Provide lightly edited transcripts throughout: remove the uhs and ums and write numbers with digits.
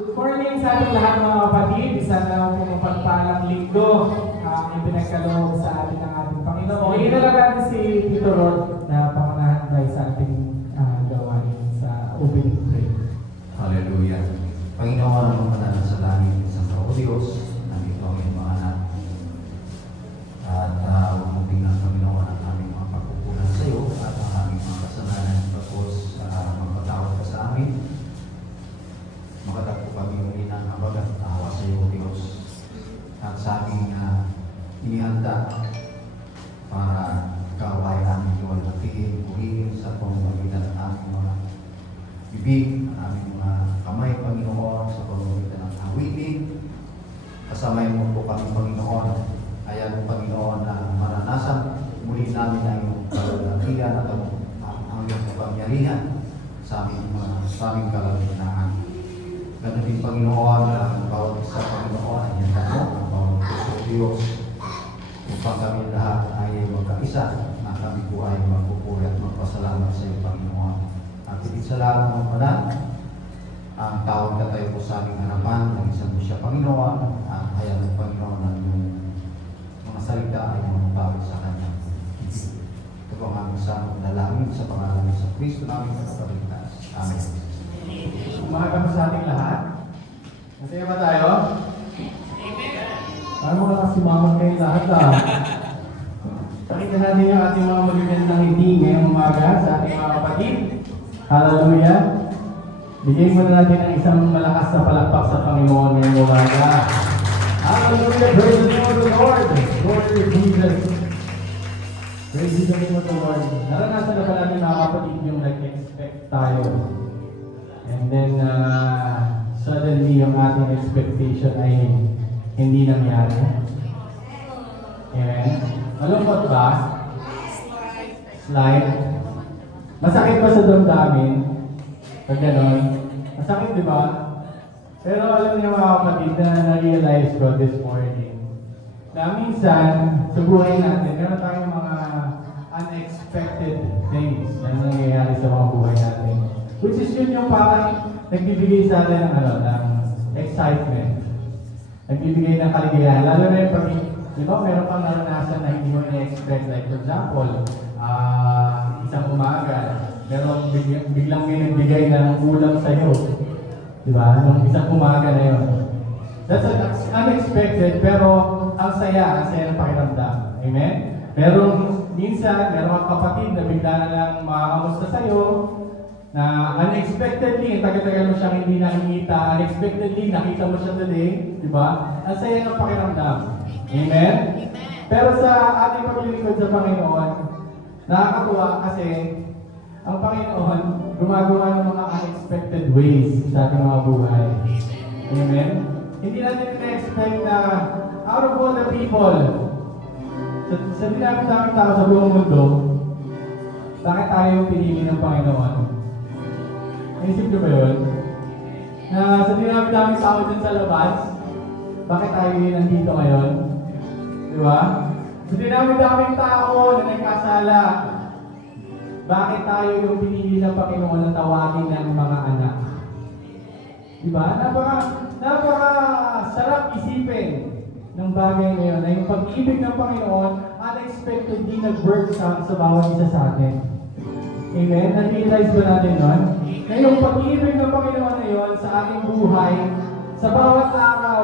Good morning sa ating lahat mga kapatid. Isa na po mapagpalang linggo ang ipinagkaloob sa atin ng ating Panginoon. Inalaga natin si Tito Rod na pangunahan tayo sa ating gawain sa opening prayer. Hallelujah. Panginoon, ang mananang sa langit, isang kao Diyos, nandito ang iyong mga anak. At huwag mo tingnan, Panginoon, ang aming mga pagkukulang sa iyo at ang aming mga kasalanan. Tapos, magpatawad ka sa amin. Makatagpo kami uli ng habagat awa sa iyo, Diyos. At sa aming inihanda para ikaw ay aming iwalhatiin, purihin sa pamamagitan ng aming mga bibig, ang aming mga kamay, Panginoon, sa pamamagitan ng awitin. Kasamay mo po kami, Panginoon. Ayan, Panginoon, na maranasan muli namin ang iyong kalagayan at ang iyong kapangyarihan sa aming kalagayan. Ganun din, Panginoon, ang bawat isa, Panginoon, ay yan mo, ang bawat puso, Diyos, upang kami lahat ay magkaisa na kami po ay magpupuri at magpasalamat sa iyo, Panginoon. At higit sa lahat ng panan, ang tawag ka tayo po sa aming harapan, nag-isang mo siya, Panginoon, at hayaan ng Panginoon ang mga salita ay mga tawag sa Kanya. Ito po ang aming samang lalangin sa pangalan ni sa Kristo namin kapagligtas. Amen. Umaga po sa ating lahat. Masaya ba tayo? Parang mga kasimaman kayo lahat Pakita natin yung ating mga magagandang hindi ngayong umaga sa ating mga kapatid. Hallelujah! Bigyan mo na natin ang isang malakas na palakpak sa Panginoon ngayong umaga. Hallelujah! Praise the name of the Lord! Glory to Jesus! Praise the name of the Lord! Naranasan na ba natin mga kapatid yung nag-expect tayo? And then, suddenly yung ating expectation ay hindi nangyari. Amen? Malungkot ba? Slide. Masakit ba sa damdamin? Pag gano'n? Masakit, di ba? Pero alam niyo mga kapatid na na-realize ko this morning na minsan sa buhay natin, meron tayong mga unexpected things na nangyayari sa mga buhay natin. Which is yun yung parang nagbibigay sa atin ng excitement. Nagbibigay ng kaligayahan. Lalo na yung pag, di ba, meron kang naranasan na hindi mo na-expect. Like for example, isang umaga, meron biglang may nagbigay ng ulam sa'yo. Di ba? Nung isang umaga na yun. That's unexpected, pero ang saya ng pakiramdam. Amen? Minsan, meron kang kapatid na bigla na lang makakamusta sa'yo, na unexpectedly, tagal-tagal mo siyang hindi nakikita, unexpectedly, nakita mo siya today, di ba? Ang saya ng pakiramdam. Amen? Pero sa ating paglilingkod sa Panginoon, nakakatuwa kasi ang Panginoon gumagawa ng mga unexpected ways sa ating mga buhay. Amen? Hindi natin na-expect na out of all the people, sa dinamit-daming tao sa buong mundo, bakit tayo pinili ng Panginoon? Naisip niyo ba yun? Na sa dinamit-daming tao dyan sa labas, bakit tayo nandito ngayon? Di ba? Sa dinamit-daming tao na nagkasala, bakit tayo yung pinili ng Panginoon na tawagin ng mga anak? Di ba? Napaka-sarap isipin ng bagay ngayon na yung pag-ibig ng Panginoon unexpectedly nag-work sa bawat isa sa atin. Amen? Na-realize ba natin nun? Na yung pag-ibig ng Panginoon na yun sa ating buhay, sa bawat araw,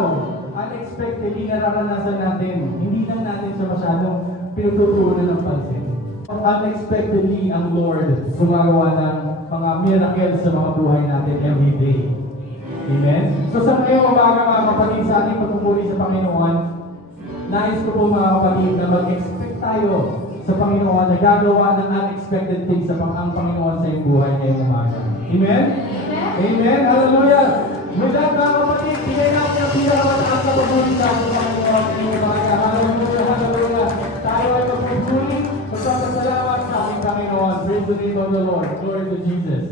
unexpectedly nararanasan natin. Hindi lang natin siya masyadong pinututunan ng pansin. Unexpectedly, ang Lord gumagawa ng mga miracles sa mga buhay natin every day. Amen? So sa ngayong umaga mga kapatid, sa ating pagpupuri sa Panginoon, nais ko po mga kapatid na mag-expect tayo sa Panginoon na gagawa ng unexpected things sa ang Panginoon sa iyong buhay ngayong umaga. Amen? Amen? Hallelujah! With that mga kapatid, bigay natin ang pinakamataas na pagpupuri sa ating Panginoon ngayong umaga. Hallelujah! Hallelujah! Tayo ay magpupuri, magpapasalamat sa ating Panginoon. Praise the name of the Lord. Glory to Jesus.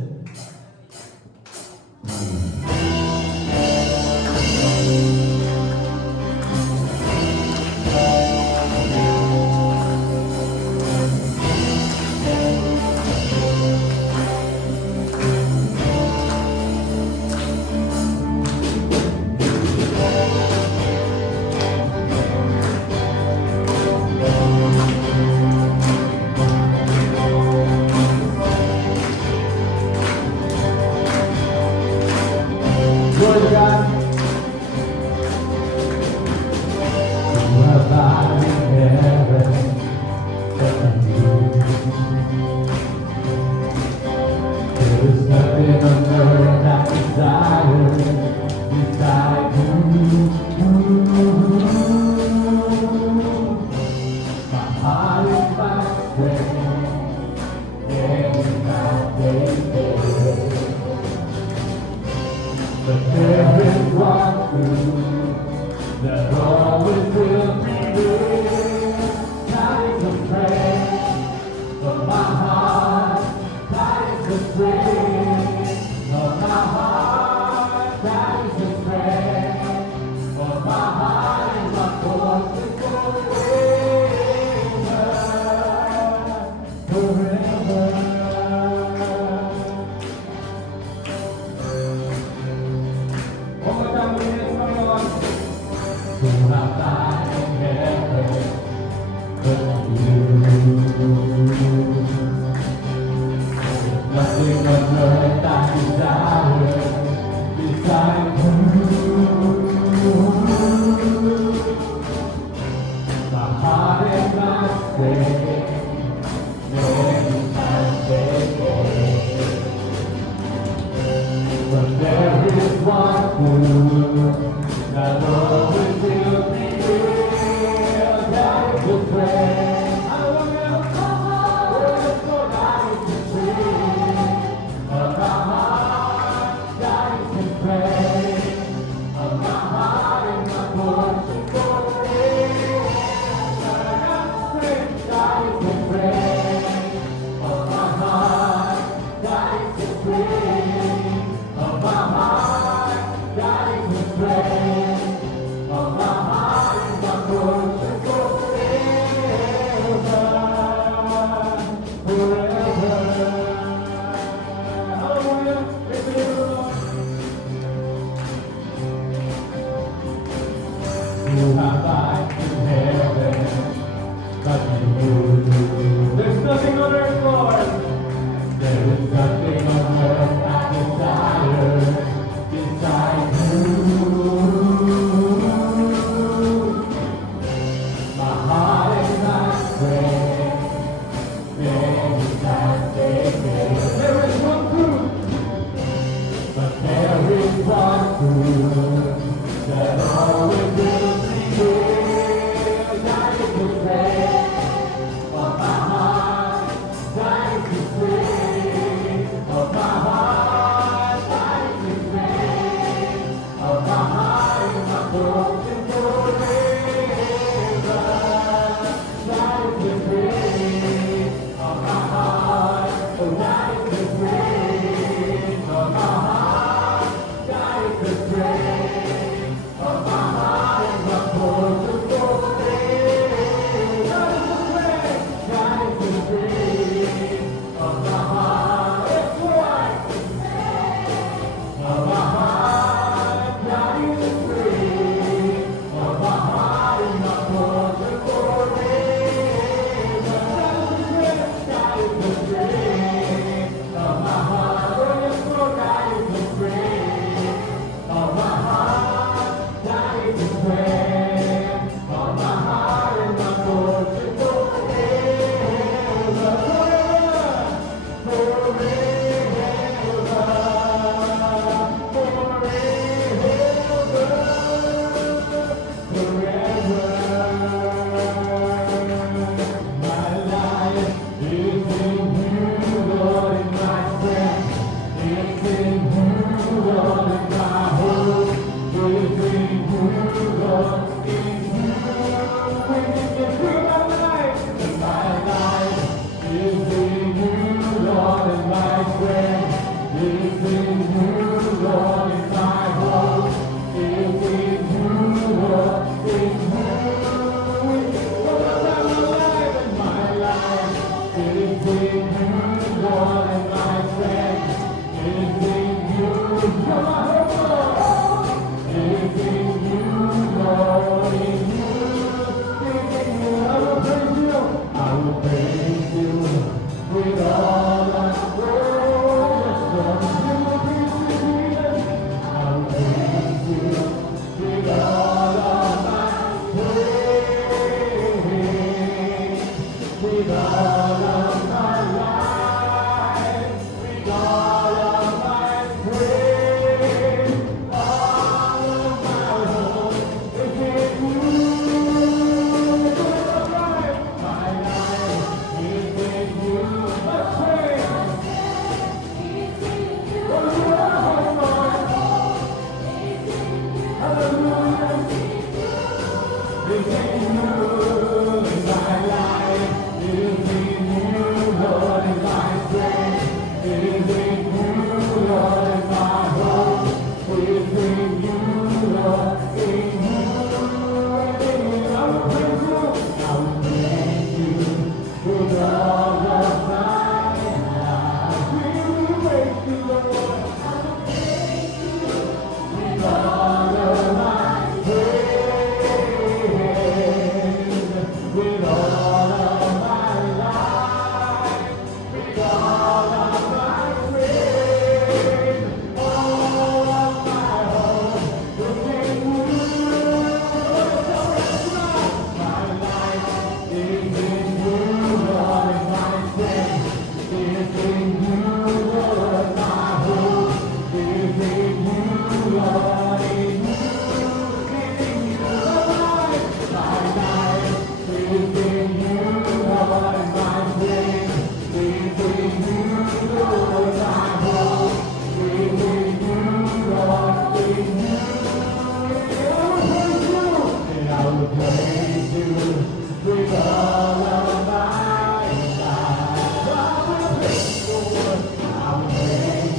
spring of my heart, that is the strength of my heart and my fortune forever, forever. One more time, please, Panginoon. Kung nakain heaven, but you. Nothing on earth I desire beside you. My heart and my strength, many times taken. But there is one who not always will be real. That is the friend. Hallelujah. Let's go. That is the friend of my heart. That is the friend of my heart and my portion forever. That is the friend of my heart. That is the friend of my heart. That is the friend of my heart and my portion forever, forever. Hallelujah. Praise the Lord. You have life in heaven, but you. There's nothing on earth, Lord. There is nothing on earth I desire beside you. My heart is not strength, many times taken. There is one truth, but there is one truth that always will be real. That is the strength of my heart. That is the strength of my heart. That is the strength of my heart and my broken forever. That is the strength of my heart. Oh, that is the strength of my heart. That is the strength of my heart and my portion forever. That is the strength. That is the strength of my heart. It's right. Of my heart. That is the strength of my heart and my portion forever. That is the strength of my heart. Oh, yes, Lord, that is the strength of my heart. That is the strength of my heart and my portion forever, forever, my life is in you, Lord, and my strength is in you, Lord, and my hope is in you, Lord, in you. When you get through my life, and my life is in you, Lord, and my strength is in you, Lord, and my hope is in you, Lord, in you. One more time, my life and my life is in you, Lord, and my strength is in you. You're my hope, Lord. Is in you, Lord, in you. Is in you. I will praise you. I will praise you with all my soul. Yes, Lord. You will praise me, Jesus. I will praise you with all of my praise. With all of my life. With all of my praise. All of my hope is in you. My life is in you. Let's praise. It is in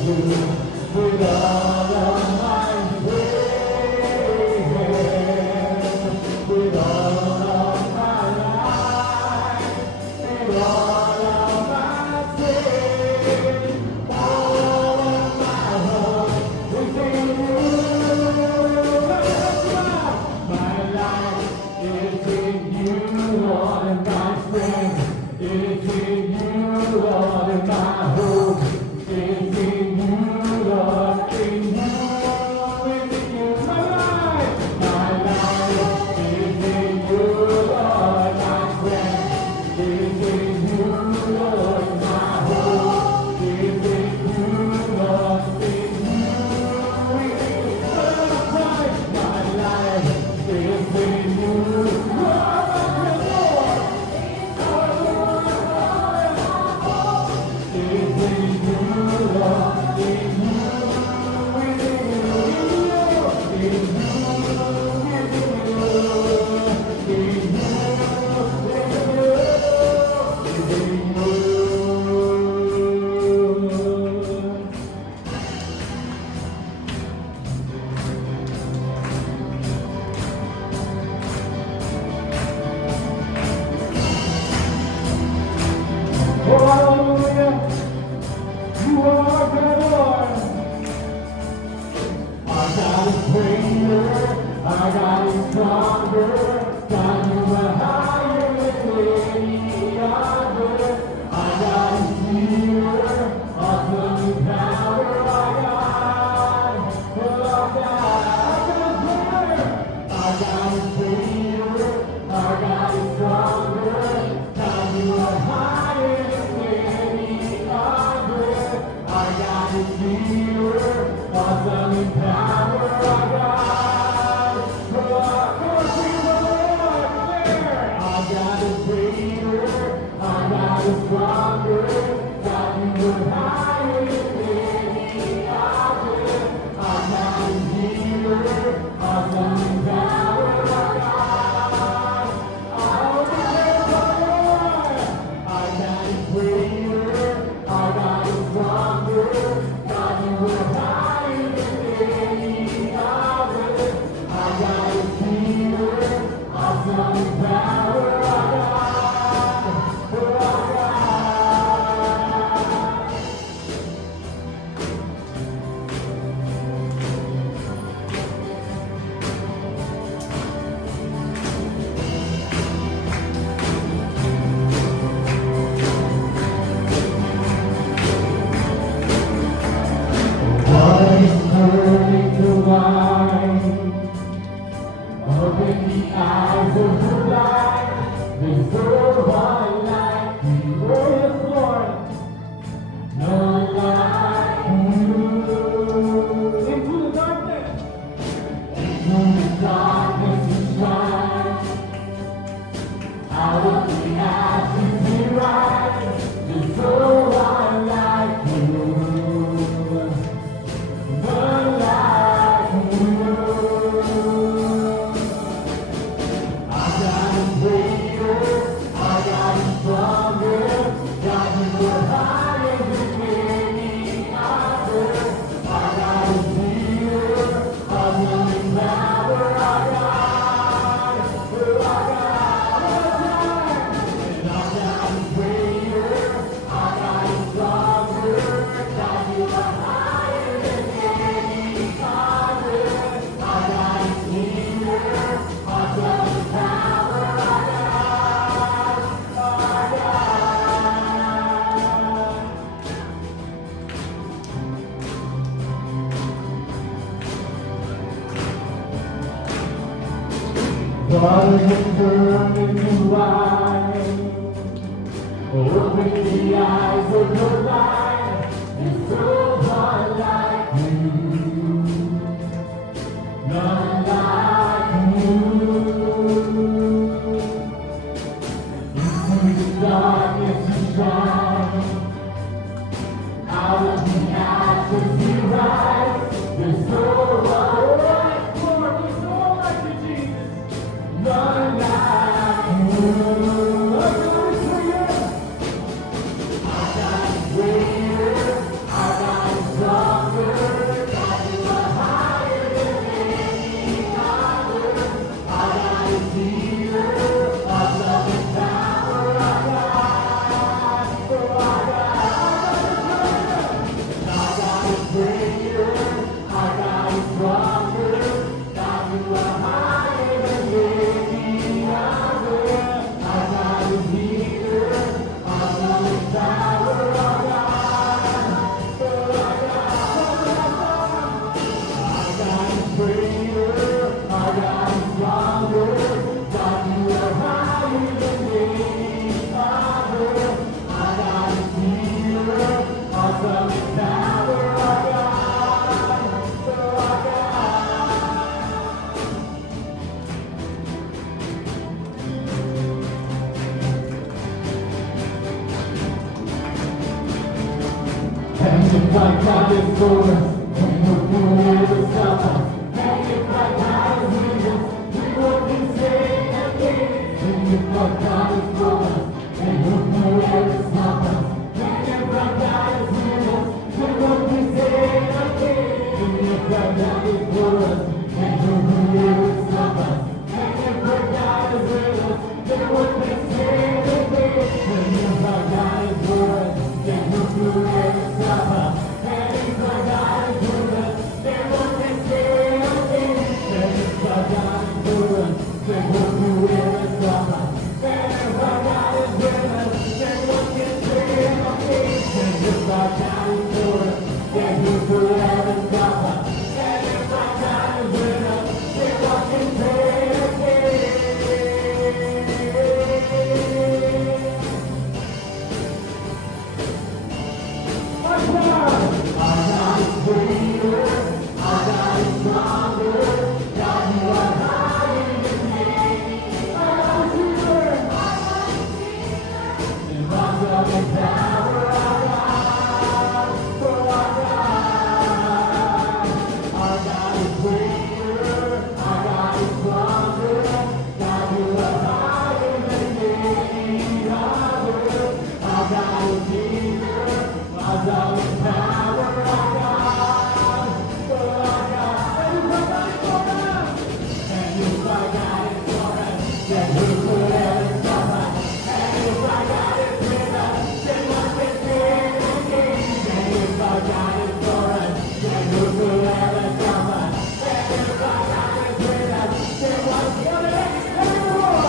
with all of my praise, with all of my life, with all of my faith, all of my hope is in you. My life is in you, Lord, and my strength is in you, Lord, and my hope is in you, Lord, in you, in you. My life is in you, Lord, my strength is in you, Lord, my hope is in you, Lord, in you, in you. My life is in you, Lord, is in you, Lord, in you, in Hallelujah, you are the Lord. Our God is greater, our God is stronger. God, you are higher than any other. Our God is healer, awesome in power. Our God, our God is greater, our God is stronger. God, you are higher than any other. Our God is healer, awesome in power. Our God, our God is greater, our God is stronger. God, you are higher than any other. Our God is healer, awesome in power. Our God, our God is greater, our God is stronger. God, you are higher than any other. Our God is healer, awesome in power. Our God, our God. What is turning to wine? Open the eyes of the blind. There's no one like you, oh Lord. None like you. Into the darkness. Into the darkness you shine. Out of the ashes we rise. There's no one like you. None like you. Our God is greater, our God is stronger. God, you are higher than any other. Our God is healer, awesome in power. Our God, and our God is greater, our God is stronger. God, you are higher than any other. Our God is healer, awesome in power. Our God, our God. Water can turn into wine. Open the eyes of the blind. There's no one like you. None like you. Into the darkness you shine. Out of the ashes we rise. There's no one like Lord. There's no one like you, Jesus. None like you. Our God is greater. Our God is greater. And if my God is for us, then who will stop us? And if my God is with us, we will be saved again. And if my God is for us, then who will stop us? And if my God is with us, we will be saved again. And if my God is for us, then who will stop us? And if my God is with us, we will be saved again. And if my God is for us, then who will stop us? And if my God is with us, then who can stay again? And if my God is for us, then who will stop us? And if my God is with us, then who can stay again? And if my God is for us, then who will ever stop us? And if my God is with us, then who can stay again? My God! Our God is greater, our God is stronger, God you are higher than me. Our God is healer, and awesome in power, our God, for our God. Our God is greater, our God is stronger, God you are higher than any other. Our God is healer, awesome in power, our God, for our God. And if my God is for us, then who could ever stop us? And if my God is with us, then what can stand against? And if my God is for us, then who could ever stop us? And if my God is with us, then what can stand against?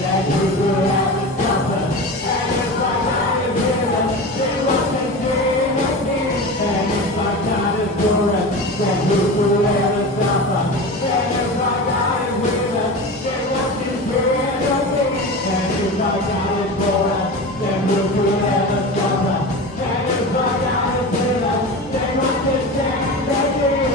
Then who could ever stop us? And if my God is with us, then what can stand against? And if my God is for us, then who could ever stop us? And if my God is with us, then what can stand against? And if my God is for us, then who could ever stop us? And if my God is with us, then what can stand against?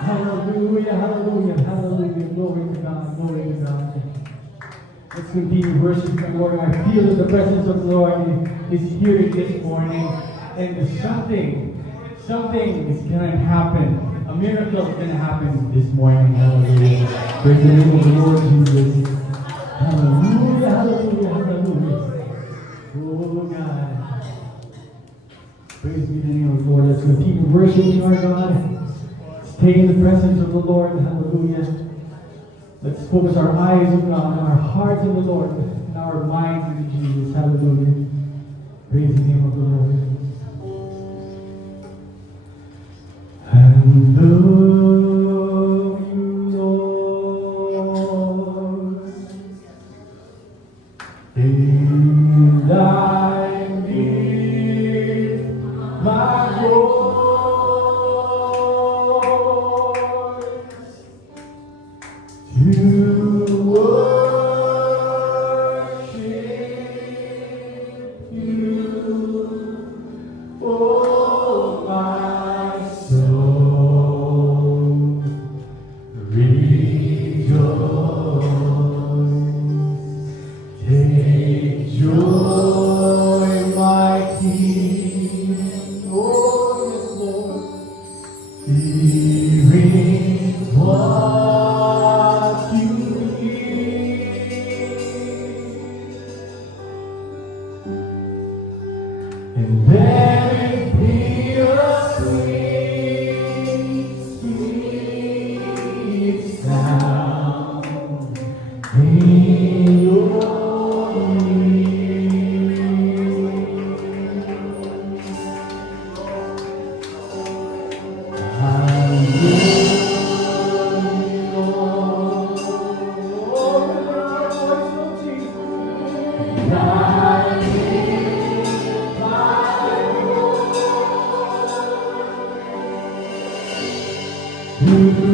Hallelujah, hallelujah, hallelujah. Glory to God, glory to God. Let's continue worshiping the Lord. I feel that the presence of the Lord is here this morning. And something is going to happen. A miracle is going to happen this morning. Hallelujah. Praise the name of the Lord Jesus. Hallelujah, hallelujah, hallelujah. Oh God. Praise be the name of the Lord. Let's continue worshiping our God. Stay in the presence of the Lord. Hallelujah. Let's focus our eyes on God, our hearts on the Lord, and our minds on Jesus. Hallelujah. Praise the name of the Lord. And though you, Lord, and I need my voice to worship you, oh my soul, rejoice, take joy, my King, oh yes, Lord, hearing what you hear, and then Sing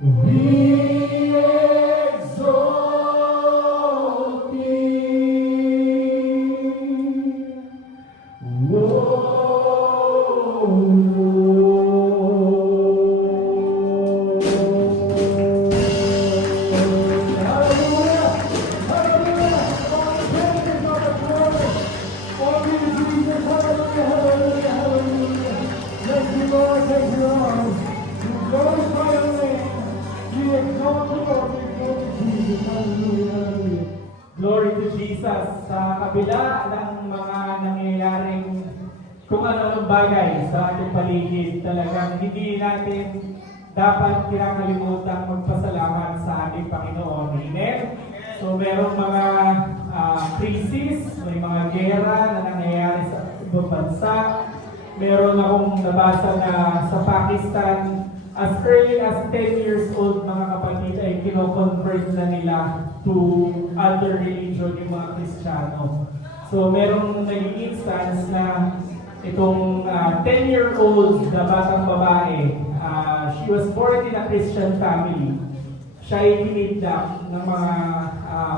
We exalt thee, Glory to Jesus. Sa kabila ng mga nangyayaring kung ano-anong bagay sa ating paligid, talagang hindi natin dapat kinakalimutan magpasalamat sa ating Panginoon. Amen? So merong mga krisis, may mga gera na nangyayari sa ibang bansa. Meron akong nabasa na sa Pakistan, as early as 10 years old, mga kapatid, ay kino-convert na nila to other religion yung mga Kristiyano. So merong naging instance na itong 10-year-old na batang babae, she was born in a Christian family. Siya ay kinidnap ng mga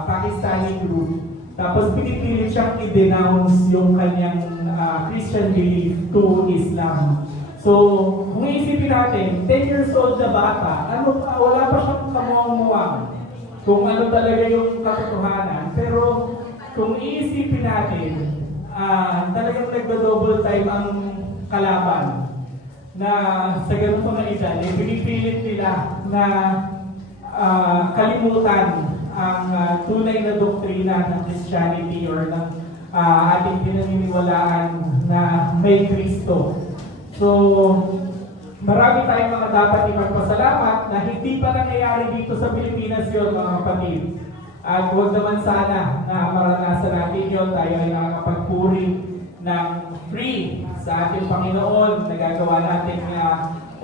Pakistani group. Tapos pinipilit siyang i-denounce yung kanyang Christian belief to Islam. So, kung iisipin natin, 10 years old na bata, wala pa siyang kamuang-muwang kung ano talaga yung katotohanan. Pero kung iisipin natin, talagang nagdo-double time ang kalaban na sa ganun mga edad, pinipilit nila na kalimutan ang tunay na doktrina ng Christianity or ng ating pinaniniwalaan na may Kristo. So, marami tayong mga dapat ipagpasalamat na hindi pa nangyayari dito sa Pilipinas yun, mga kapatid. At huwag naman sana na maranasan natin yun, tayo ay nakakapagpuri ng free sa ating Panginoon. Nagagawa natin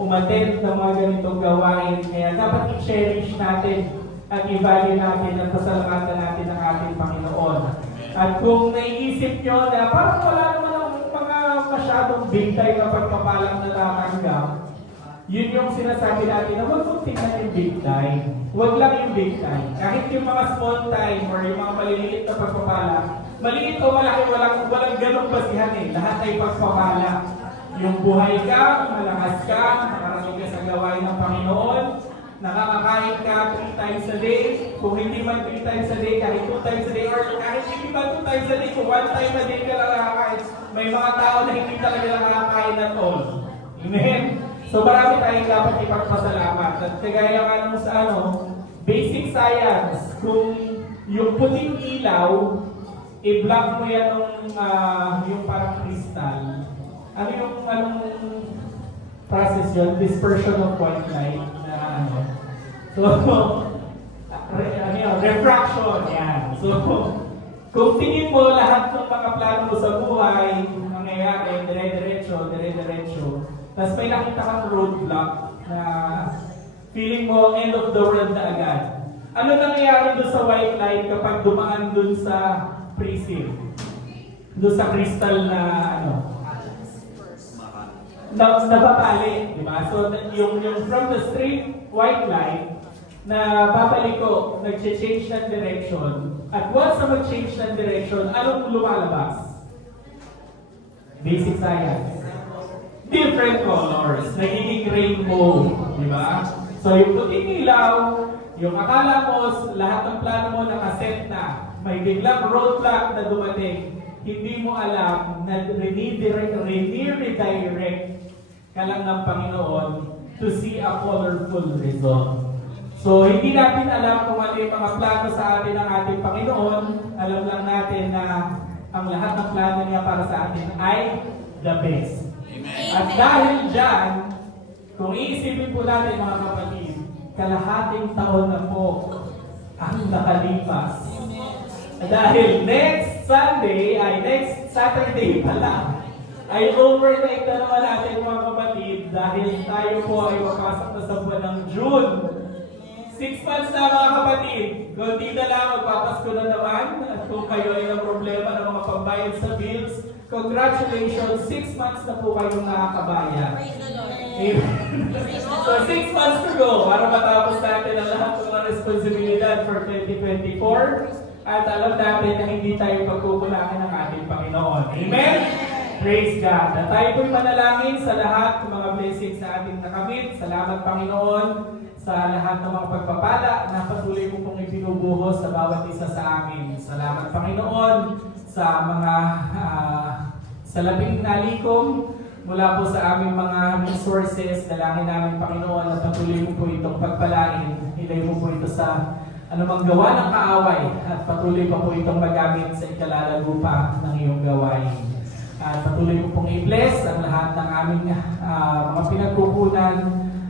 umattend ng mga ganitong gawain. Kaya dapat i-cherish natin at i-value natin at pasalamatan natin ang ating Panginoon. At kung naiisip nyo na parang wala naman ang mga masyadong big time na pagpapalang natatanggap, yun yung sinasabi natin na huwag mong tingnan yung big time. Huwag lang yung big time. Kahit yung mga small time or yung mga maliliit na pagpapala, maliit o malaki, walang ganong basihan eh. Lahat ay pagpapala. Yung buhay ka, malakas ka, nakarating ka sa gawain ng Panginoon, nakakakain ka 3 times a day, kung hindi man 3 times a day, kahit 2 times a day, or kahit hindi man 2 times a day, kung 1 time a day ka lang nakakain, may mga tao na hindi talaga nakakain at all. Amen? So marami tayong dapat ipagpasalamat. At kagaya nga nung sa basic science, kung yung puting ilaw, i-block mo yan yung parang crystal. Ano yung process yun? Dispersion of white light na So, refraction yan. So, kung tingin mo lahat ng mga plano mo sa buhay, mangyayari, dire-diretso, tapos may nakita kang roadblock na feeling mo end of the world na agad. Ano nangyayari doon sa white light kapag dumaan doon sa prism? Doon sa crystal na nababali, di ba? So, yung from the straight white light na babaliko, nag-change ng direction, at once na mag-change ng direction, anong lumalabas? Basic science. Different colors, nagiging rainbow, di ba? So, yung puting ilaw, yung akala mo, lahat ng plano mo nakaset na, may biglang roadblock na dumating, hindi mo alam na redirect ka lang ng Panginoon to see a colorful result. So, hindi natin alam kung ano yung mga plano sa atin ng ating Panginoon. Alam lang natin na ang lahat ng plano niya para sa atin ay the best. Amen. At dahil dyan, kung iisipin po natin mga kapatid, kalahating taon na po ang nakalipas. Dahil next Saturday pala, ay overnight na naman natin mga kapatid dahil tayo po ay makasok na sa buwan ng June. 6 months na mga kapatid, konti na lang, magpapasko na naman. At kung kayo ay ng problema ng mga pambayad sa bills, congratulations, 6 months na po kayong nakakabayad. So 6 months to go para matapos responsibilidad for 2024 at alam natin na hindi tayo pagkukulangan ng ating Panginoon. Amen? Praise God. At tayo po'y manalangin sa lahat ng mga blessings na ating nakamit. Salamat Panginoon sa lahat ng mga pagpapala na patuloy mo pong ibinubuhos sa bawat isa sa amin. Salamat Panginoon sa mga salaping nalikom mula po sa aming mga resources. Dalangin namin Panginoon na patuloy mo po itong pagpalain. Ilay mo po ito sa anumang gawa ng kaaway at patuloy pa po itong magamit sa ikalalago pa ng iyong gawain. At patuloy mo pong i-bless ang lahat ng aming mga pinagkukunan.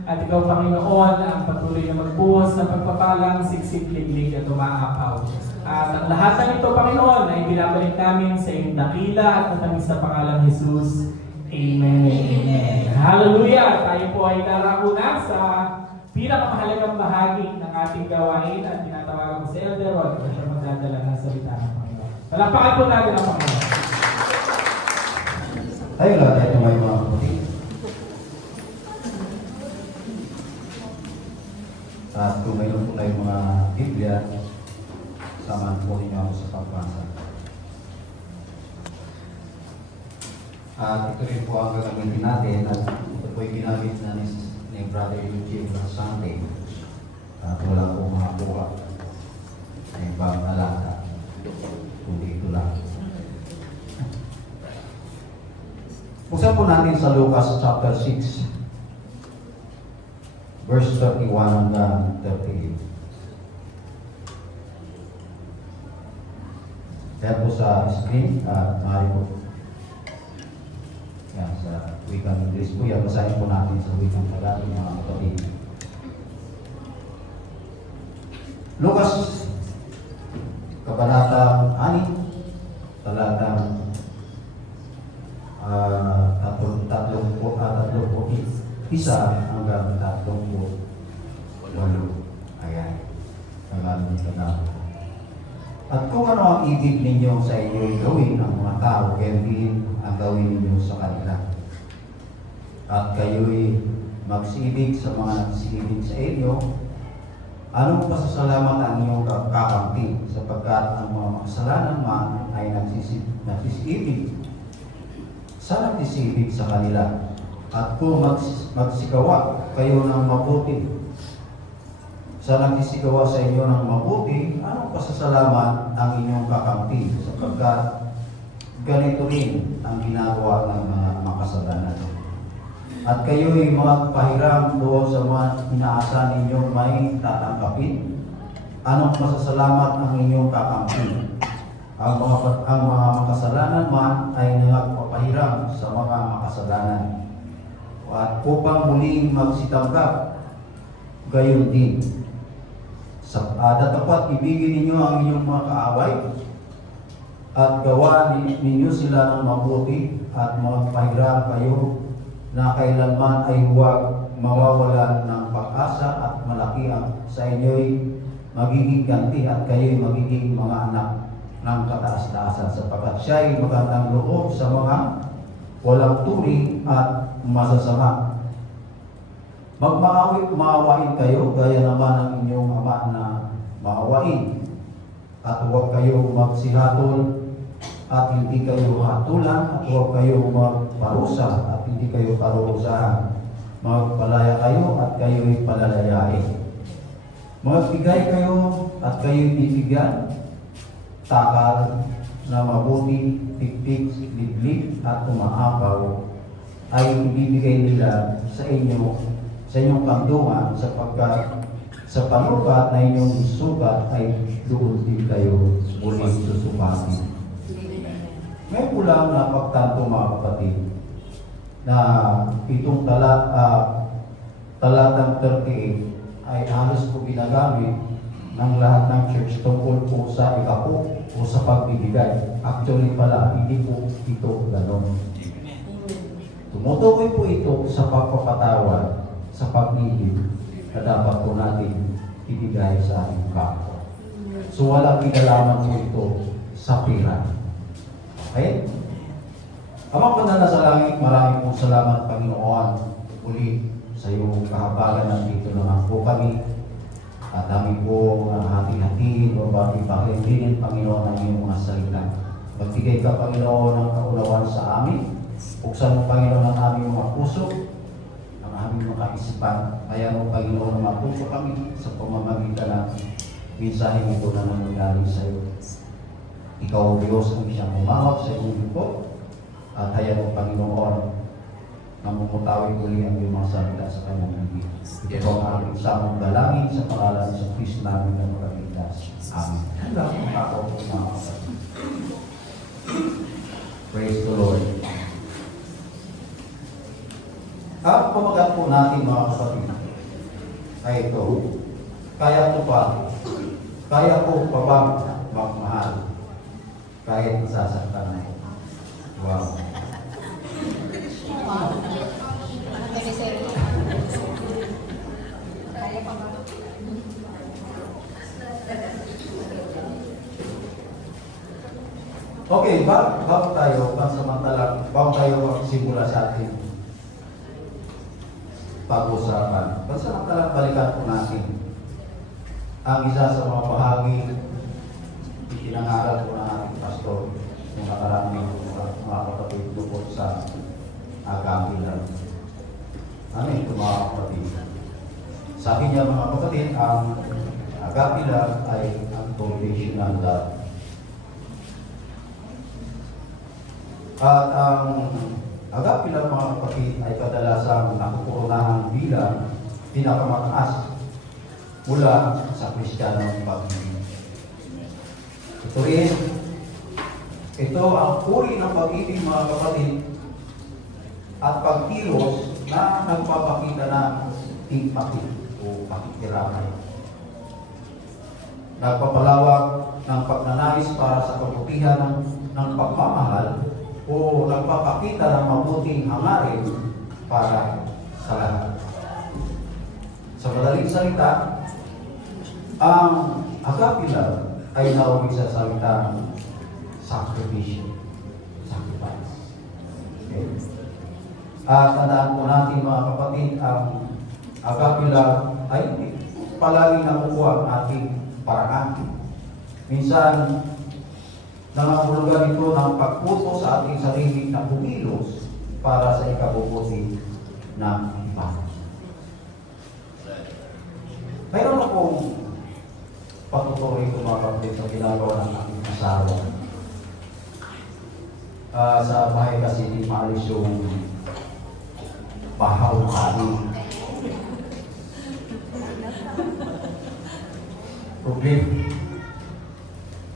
At ikaw, Panginoon, ang patuloy na magbuhos ng pagpapalang, siksik, liglig at umaapaw. At ang lahat ng ito, Panginoon, ay binabalik namin sa iyong dakila at matamis na pangalan Jesus. Amen. Amen. Hallelujah! Tayo po ay darako na sa pinakamahalagang bahagi ng ating gawain at tinatawagan ko si Elder Rod na siya magdadala ng salita ng Panginoon. Palakpakan po natin ang Panginoon. Tayo lahat ay tumayo mga kapatid. At kung mayroon po tayong mga Biblia, samahan po ninyo ako sa pagbasa. At ito rin po ang gagamitin natin at ito po ay ginamit na ni Brother Eugene Rasante. At wala po mga buka na ibang alata. Kundi ito lang. Buksan po natin sa Lucas chapter 6. Verse 31 hanggang 38. Yan po sa screen at maaari po. Yan sa wikang English po. Yan, basahin po natin sa wikang Tagalog mga kapatid. Lucas, kabanata 6, talatang 31 hanggang 38. Ayan. Tagalog nito na. At kung ano ang ibig ninyo sa inyo'y gawin ang mga tao, kaya din ang gawin ninyo sa kanila. At kayo'y magsiibig sa mga nagsiibig sa inyo, anong pasasalamat ang inyong kakampi, sapagkat ang mga makasalanan man ay nagsisiibig sa nagsisiibig sa kanila. At kung magsikawa kayo ng mabuti sa nagsisigawa sa inyo ng mabuti, anong pasasalamat ang inyong kakampi, sapagkat ganito rin ang ginagawa ng mga makasalanan. At kayo'y magpahiram doon sa mga inaasahan ninyong may tatanggapin, anong pasasalamat ang inyong kakampi? Ang mga makasalanan man ay nagpapahiram sa mga makasalanan. At upang muling magsitanggap, gayon din. Dapat ibigin ninyo ang inyong mga kaaway at gawa ninyo sila ng mabuti at magpahiram kayo na kailanman ay huwag mawawalan ng pag-asa at malaki ang sa inyo'y magiging ganti at kayo'y magiging mga anak ng kataas-taasan, sapagkat siya'y magandang loob sa mga walang turi at masasama. Maawain kayo, gaya naman ang inyong ama na maawain. At huwag kayo magsihatol at hindi kayo hatulan, at huwag kayo magparusa at hindi kayo parurusahan. Magpalaya kayo at kayo'y palalayain. Magbigay kayo at kayo'y bibigyan. Takal na mabuti, tiktik, liglig at umaapaw ay ibibigay nila sa inyong kandungan, sapagkat sa panukat na inyong sugat ay doon din kayo muling susupati. Ngayon po lang napagtanto mga kapatid na itong talatang 38 ay halos po ginagamit ng lahat ng church tungkol po sa ikapo o sa pagbibigay. Actually pala, hindi po ito gano'n. Tumutukoy po ito sa pagpapatawad, sa pag-ibig na dapat po natin ibigay sa ating kapwa. So walang kinalaman po ito sa pera. Okay? Amang Banal na sa langit, maraming po salamat Panginoon. Uli sa iyong kahabagan, nandito naman po kami. At amin po hati-hatiin o bakit-bakit Panginoon ang iyong mga salita. Magbigay ka, Panginoon, ng kaunawaan sa amin. Buksan mo, Panginoon, ang aming mga puso, ang aming mga kaisipan. Kaya mo, Panginoon, ang mga puso kami sa pamamagitan ng mensahe ito na nangyayari sa iyo. Ikaw, Diyos, ang siyang umawag sa iyong lingkod. At kaya mo, Panginoon, namumutawin muli ang iyong mga salita sa kanyang bibig. Ito ang aming samong dalangin sa pangalan sa Kristo namin na magkaligtas. Amen. Handa kong kakao po mga kapatid. Praise the Lord. Ang pamagat po natin mga kapatid ay ito. Kaya ko pa bang magmahal kahit nasasaktan na ito? Wow. Okay, bago tayo magsimula sa ating pag-usapan. Pansamantalang balikan po natin ang isa sa mga bahagi itinangaral po ng ating pastor yung nakaraan mga kapatid tungkol sa agapilan. Ano ito mga kapatid? Sabi niya mga kapatid, ang agapilan ay unconditional love. At ang agapilan mga kapatid ay kadalasang nakukurunahan bilang pinakamataas mula sa Kristiyanong pag-ibig. Ito ang uri ng pag-ibig mga kapatid at pagkilos na nagpapakita ng impakit o pakikiramay. Nagpapalawak ng pagnanais para sa kabutihan ng pagmamahal o nagpapakita ng mabuting hangarin para sa lahat. Sa madaling salita, ang agape ay nauwi sa salitang sacrifice. Okay. At tandaan po natin mga kapatid, ang agape ay palagi nakukuha ang ating paraan. Minsan, nangangulugan ito ng pagputo sa ating sarili na kumilos para sa ikabubuti ng iba. Mayroon akong patutuloy ko mga kapatid sa ginagawa ng aking asawa. Sa bahay kasi hindi maalis yung bahaw kami. Problem.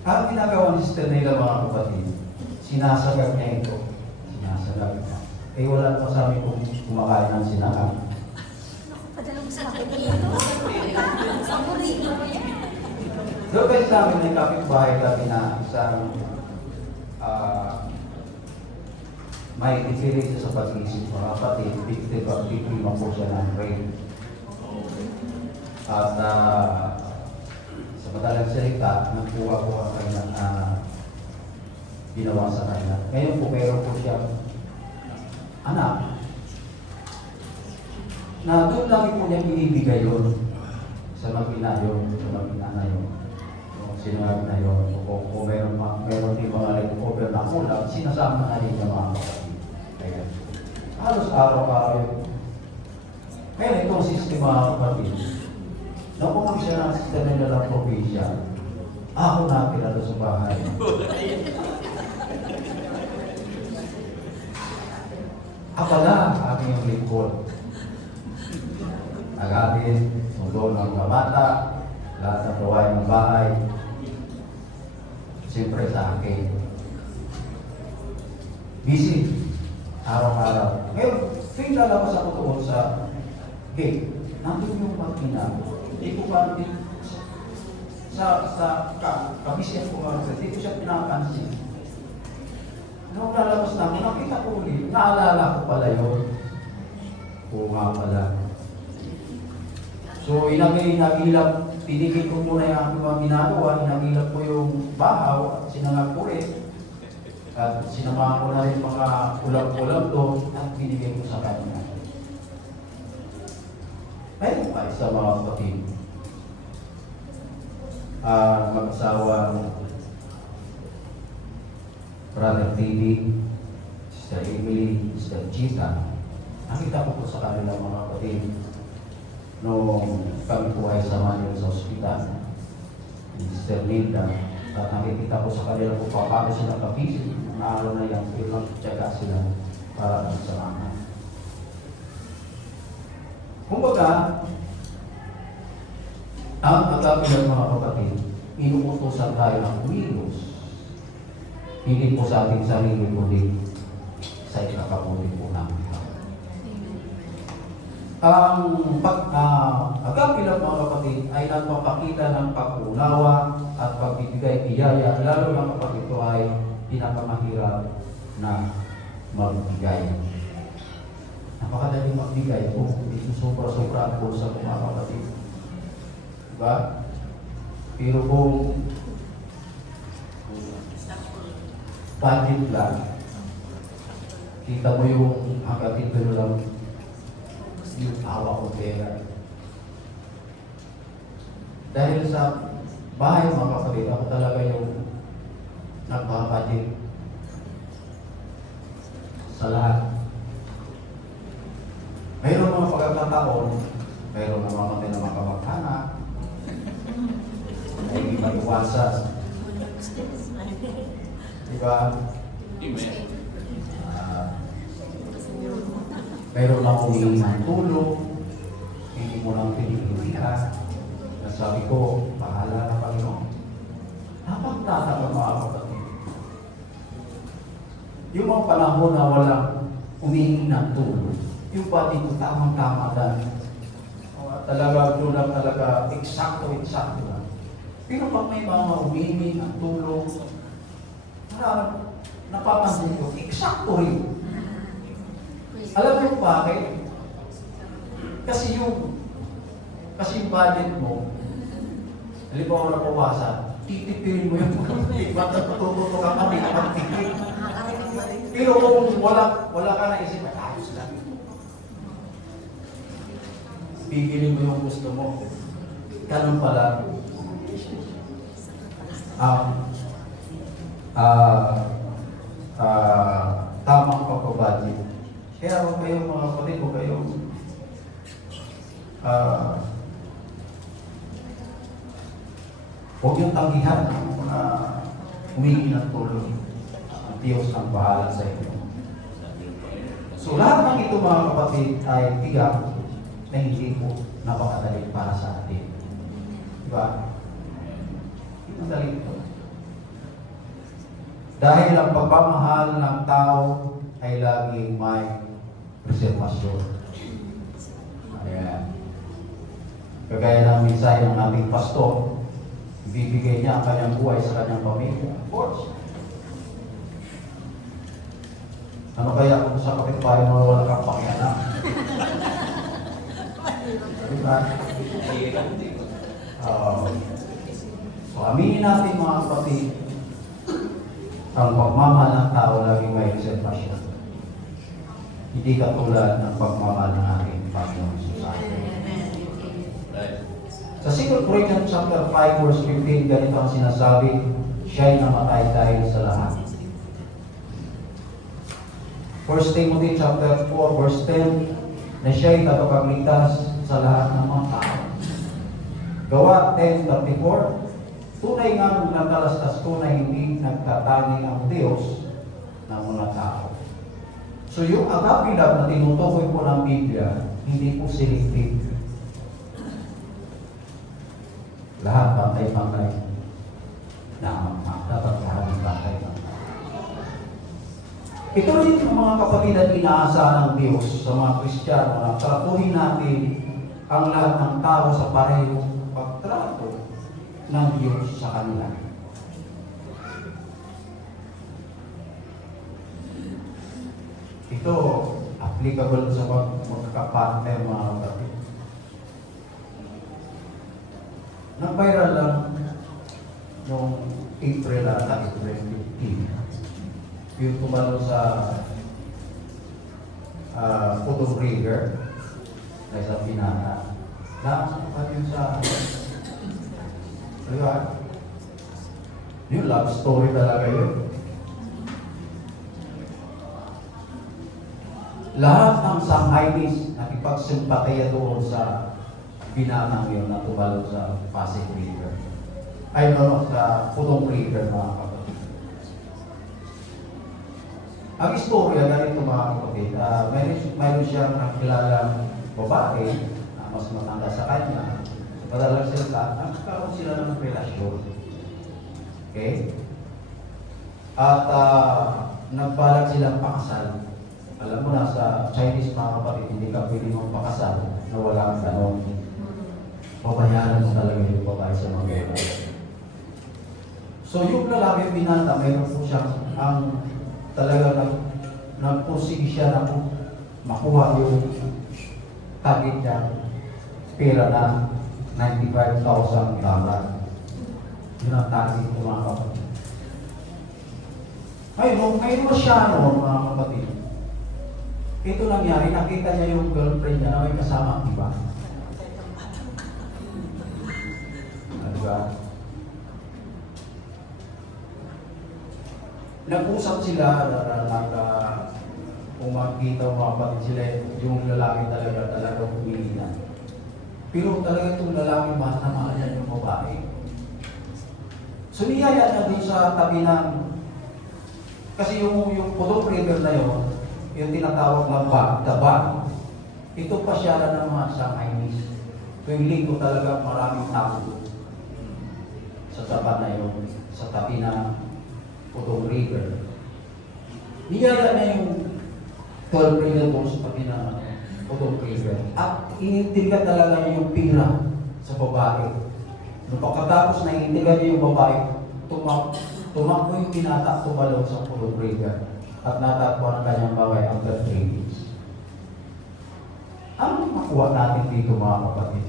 Ang ginagawa ni Sister Nela mga kapatid, sinasagad niya ito. Sinasagad. Eh wala pa sa amin kung kumakain ng sinakang. Padala mo sa akin dito. Saborito mo yan. Doon kayo sa amin may kapitbahay kami na isang may diferensya sa pag-isip mga kapatid, biktima po siya ng rape. At sa madalang salita, nagkuha po ang kanyang ginawa sa kanya. Ngayon po, meron po siyang anak na doon lang po niya binibigay yun sa mag-ina yun, sa mag-ina na yun. Kung sinunod na yun, kung meron din mga leftover na kulang, sinasama na rin yung mga kapatid. Kaya, halos araw-araw yun. Kaya itong sistema mga kapatid, napunod siya ng sistema nila ng probinsya, ako na pinalo sa bahay. Akala, aking yung lingkod. Agapin, mundo ng mga bata, lahat ng gawain ng bahay, siyempre sa akin. Busy, araw-araw. Ngayon, tuwing lalabas ako doon sa gate, nandun yung makina. Hindi ko ba sa kabisihan ko nga, hindi ko siya pinapansin. Nung lalabas na, nakita ko ulit, naalala ko pala yun. Oo nga pala. So, inagilap, tinigil ko muna yung aking mga ginagawa, inagilap ko yung bahaw, at sinangag ko rin. At sinamahan ko na rin mga ulam-ulam doon, at binigay ko sa kanya. Ayun pa isa mga kapatid. mag-asawa Brother TV, Sister Emily, Sister Chita. Nakita ko po sa kanila mga kapatid nung kami po ay sama nila sa ospital. Sister Nilda, at nakikita ko sa kanila po paano sila kapisip. Naalo na yan, ilang tiyaga sila para sa mga. Kumbaga, ang agape ng mga kapatid, inuutosan tayo ng kumilos. Hindi po sa ating sarili, kundi sa ikakabuti po namin. Ang agape ng mga kapatid ay nagpapakita ng pag-unawa at pagbibigay biyaya, lalo na kapag ito ay pinakamahirap na magbigay. Napakadaling magbigay kung sobra-sobra po sa mga kapatid. Diba? Pero kung budget lang, kita mo yung hanggang dito lang yung hawak ko pera. Dahil sa bahay mga kapatid, ako talaga yung nagpapajik sa lahat. Mayroon mga pagkakataon, mayroon mga kapatid na mga kamag-anak, ay hindi maiwasan. Diba? Mayroon lang humingi ng tulong, hindi mo lang pinipilihan. Sabi ko, bahala na Panginoon. Napagtataka mga kapatid. Yung mga panahon na walang humingi ng tulong, yung pati ko tamang-tama lang. Talaga, doon lang talaga, eksakto lang. Pero pag may mga humingi ng tulong, parang napapansin ko, eksakto rin. Alam mo bakit? Kasi yung budget mo, halimbawa na puwasan, titipirin mo yung kapatid, matututo ka kami kapatid. Pero kung wala ka na isip, ayos lang. Pigilin mo yung gusto mo. Ganun pala. Tamang pagpabudget. Kaya huwag kayong mga kapatid, huwag kayong huwag yung tanggihan ng mga humingi ng tulong. Ang Diyos ang bahala sa inyo. So lahat ng ito mga kapatid ay tiyak na hindi po napakadali para sa atin. Diba? Ito dali ito. Dahil ang pagmamahal ng tao ay laging may reservasyon. Ayan. Kagaya ng mensahe ng ating pastor, ibibigay niya ang kanyang buhay sa kanyang pamilya. Of course. Ano kaya kung sa kapitbahay mo wala kang pakialam? Diba? So aminin natin mga kapatid, ang pagmamahal ng tao laging may reservasyon. Hindi katulad ng pagmamahal ng ating Panginoon Jesus. Sa 2 Corinthians chapter 5 verse 15, ganito ang sinasabi, siya'y namatay dahil sa lahat. 1 Timothy chapter 4 verse 10, na siya'y tagapagligtas sa lahat ng mga tao. Gawa 10:34, tunay ngang natalastas ko na hindi nagtatanging ang Diyos ng mga tao. So yung agape love na tinutukoy po ng Biblia, hindi po selective. Lahat pantay-pantay na dapat maraming pantay-pantay. Ito rin ang mga kapatid at inaasahan ng Diyos sa mga Kristiyano na tratuhin natin ang lahat ng tao sa parehong pagtrato ng Diyos sa kanila. Ito, applicable sa magkakapartner mga kapatid. Nag-viral lang noong April 15. Yung tumalo sa photo rigger na sa Pinana. Na yun sa Diba? Yung love story talaga yun. Lahat ng Shanghainis nakipagsimpataya doon sa binanang yun na tumalo sa Pasig River. Ay, no, sa Pudong River, mga kapatid. Ang istorya, ganito mga kapatid, mayroon siyang nakilalang babae na mas matanda sa kanya. Madalang sila, nagkaroon sila ng relasyon. Okay? At nagbalag silang pakasal. Alam mo na, sa Chinese mga kapatid, hindi ka pwede magpakasal na walang ganon. Babayaran mo talaga yung babae sa mga ganon. So yung lalaki binata, mayroon po siyang talaga nagpursige siya na makuha yung target niya, pera na $95,000. Yun ang target ko mga kapatid. Ngayon Masyano mga kapatid, ito nangyari, nakita niya yung girlfriend niya na may kasama ang iba. Diba? Nag-usap sila, kung makikita o makapatid sila, yung lalaki talaga humihinan. Pero talaga itong lalaki, mahal na mahal yan yung babae. So niyaya niya doon sa tabi ng, kasi yung Pudong River na yun, yung tinatawag na daba, ito pasyalan ng mga Shanghainese. Tuwing linggo talaga maraming tao sa tabi na yun, sa tabi ng Pudong River. Niyaya niya yung 12 river doon sa tabi ng Pudong River. At inintigan talaga niya yung pira sa babae. Nung pagkatapos na inintigan niya yung babae, tumakbo yung binata tumalon sa Pudong River at natakbo ng kanyang babae after 3 days. Ano makuha natin dito mga kapatid?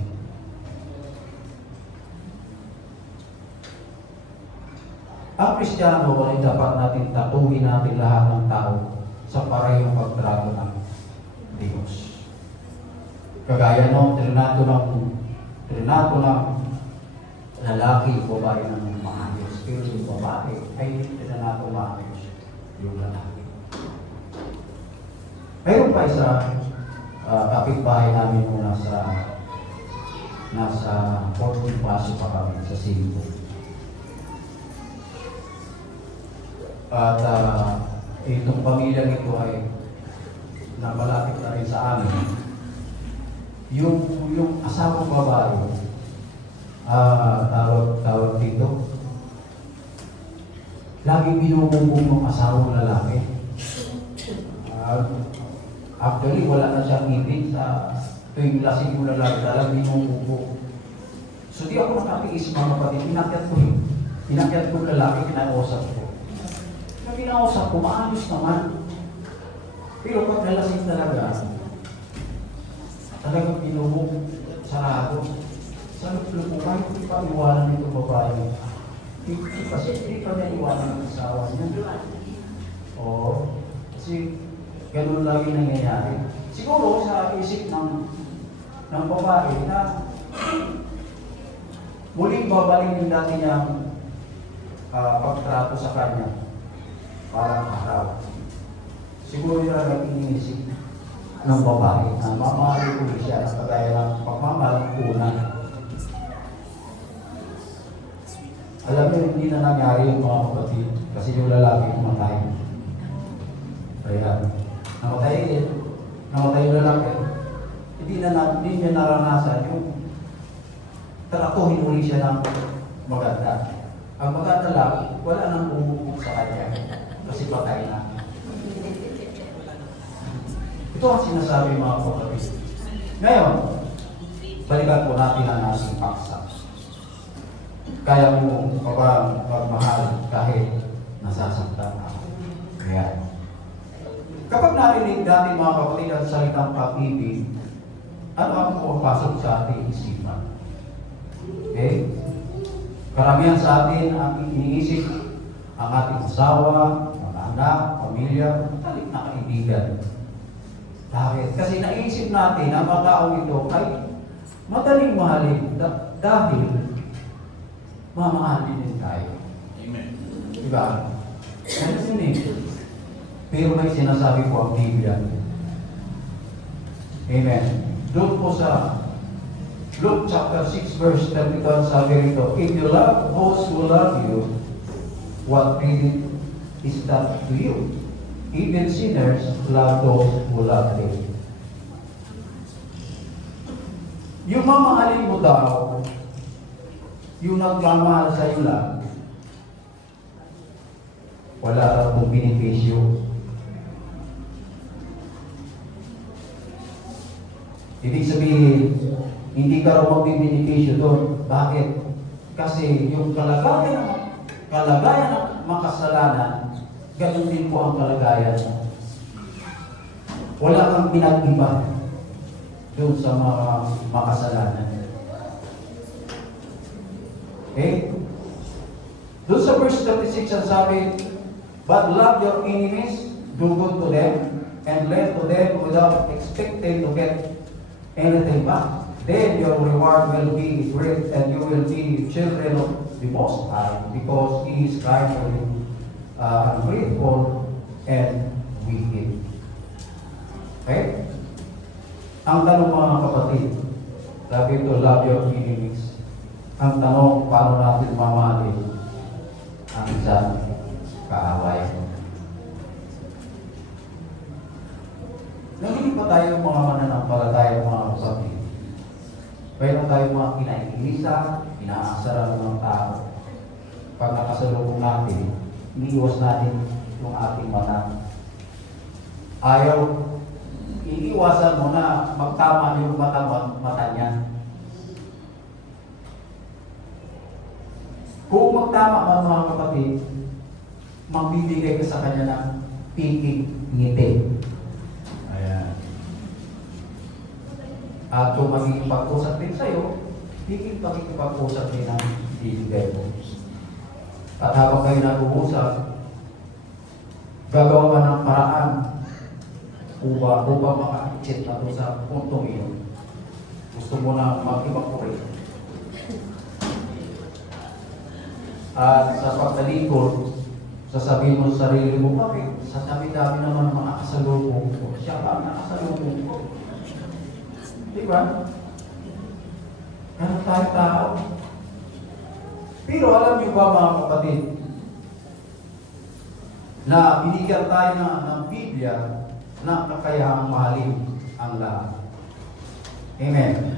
Ang Kristiyano ay dapat natin tatuhin natin lahat ng tao sa parehong pagtrato ng Diyos. Kagaya nung trinato ng lalaki, babae ng maayos. Pero yung babae ay trinato maayos yung lalaki. Mayroon pa isa, kapitbahay namin nung nasa Fort Bonifacio pa kami sa Cebu. At itong pamilyang ito ay namalapit na rin sa amin. Yung asawang babae, tawag dito, laging binubumbong ng asawang lalaki. Actually, wala na siyang ngipin sa tuwing lasing yung lalaki, talagang binubumbong. So di ako nakatiis mga kapatid, inakyat ko lalaki, kinausap ko. Nung kinausap ko, maayos naman. Pero pag nalasing talagang binubong, sarado. Sabi ko, kahit hindi pa iwanan itong babae. Kasi hindi pa niya iwanan ng asawa niya. Oo. Kasi ganun lagi nangyayari. Siguro sa isip ng babae na muling babalik yung dati niyang pagtrato sa kanya. Parang araw. Siguro yun ang iniisip ng babae na mamahali ko siya na kagaya ng pagmamahal una. Alam mo, hindi na nangyari yung mga kapatid kasi yung lalaki kumatay. Kaya, namatay yung lalaki. Hindi niya naranasan yung tratuhin uli siya ng maganda. Ang maganda lang, wala nang bumubog sa kanya kasi patay na. Ito ang sinasabi mga kapatid. Ngayon, balikan po natin ang ating paksa. Kaya mo pagmahal kahit nasasaktan ka. Kaya, kapag narinig natin mga kapatid ang salitang pag-ibig, ano ang pumapasok sa ating isipan? Okay? Karamihan sa atin ang iniisip ang ating asawa, mga anak, pamilya, talik na kaibigan. Bakit? Kasi naisip natin ang mga taong ito ay madaling mahalin dahil mamahalin din tayo. Amen. Diba? Ganun eh. Pero may sinasabi po ang Biblia. Amen. Doon po sa Luke chapter 6 verse 32, sabi rito, if you love those who love you, what credit is that to you? Even sinners love those who love them. Yung mamahalin mo daw, yung nagmamahal sa iyo lang, wala lang pong benepisyo. Ibig sabihin, hindi ka raw magbibinipisyo doon. Bakit? Kasi yung kalagayan ng makasalanan, ganun din po ang kalagayan mo. Wala kang pinag-iba doon sa mga makasalanan. Okay? Doon sa verse 36 ang sabi, but love your enemies, do good to them, and lend to them without expecting to get anything back. Then your reward will be great, and you will be children of the Most High, because He is kind for you, ungrateful and wicked. Okay? Ang tanong mga kapatid, sabi ito, love your enemies. Ang tanong, paano natin mamahalin ang isang kaaway? Naging pa tayo mga mananampalataya, mga kapatid. Mayroon tayong mga kinaiinisa, inaasaran ng tao. Pag nakasalubong natin, iniiwas natin yung ating mata. Ayaw, iniiwasan mo na magtama yung mata niya. Kung magtama ka mga kapatid, magbibigay ka sa kanya ng pikik ngiti. Ayan. At kung magkikipag-usap din sa'yo, higit magkikipag-usap din ang bibigay mo. At habang kayo nag-uusap, gagawa ka ng paraan upang maka-exit na doon sa puntong iyon. Gusto mo na mag-evaporate. At sa pagtalikod, sasabihin mo sa sarili mo, bakit? Sa dami-dami naman ng mga kasalubong ko. Siya ba ang nakasalubong ko? Diba? Ganun tayo tao. Pero alam niyo ba mga kapatid, na binigyan tayo ng Biblia na kakayahang mahalin ang lahat. Amen.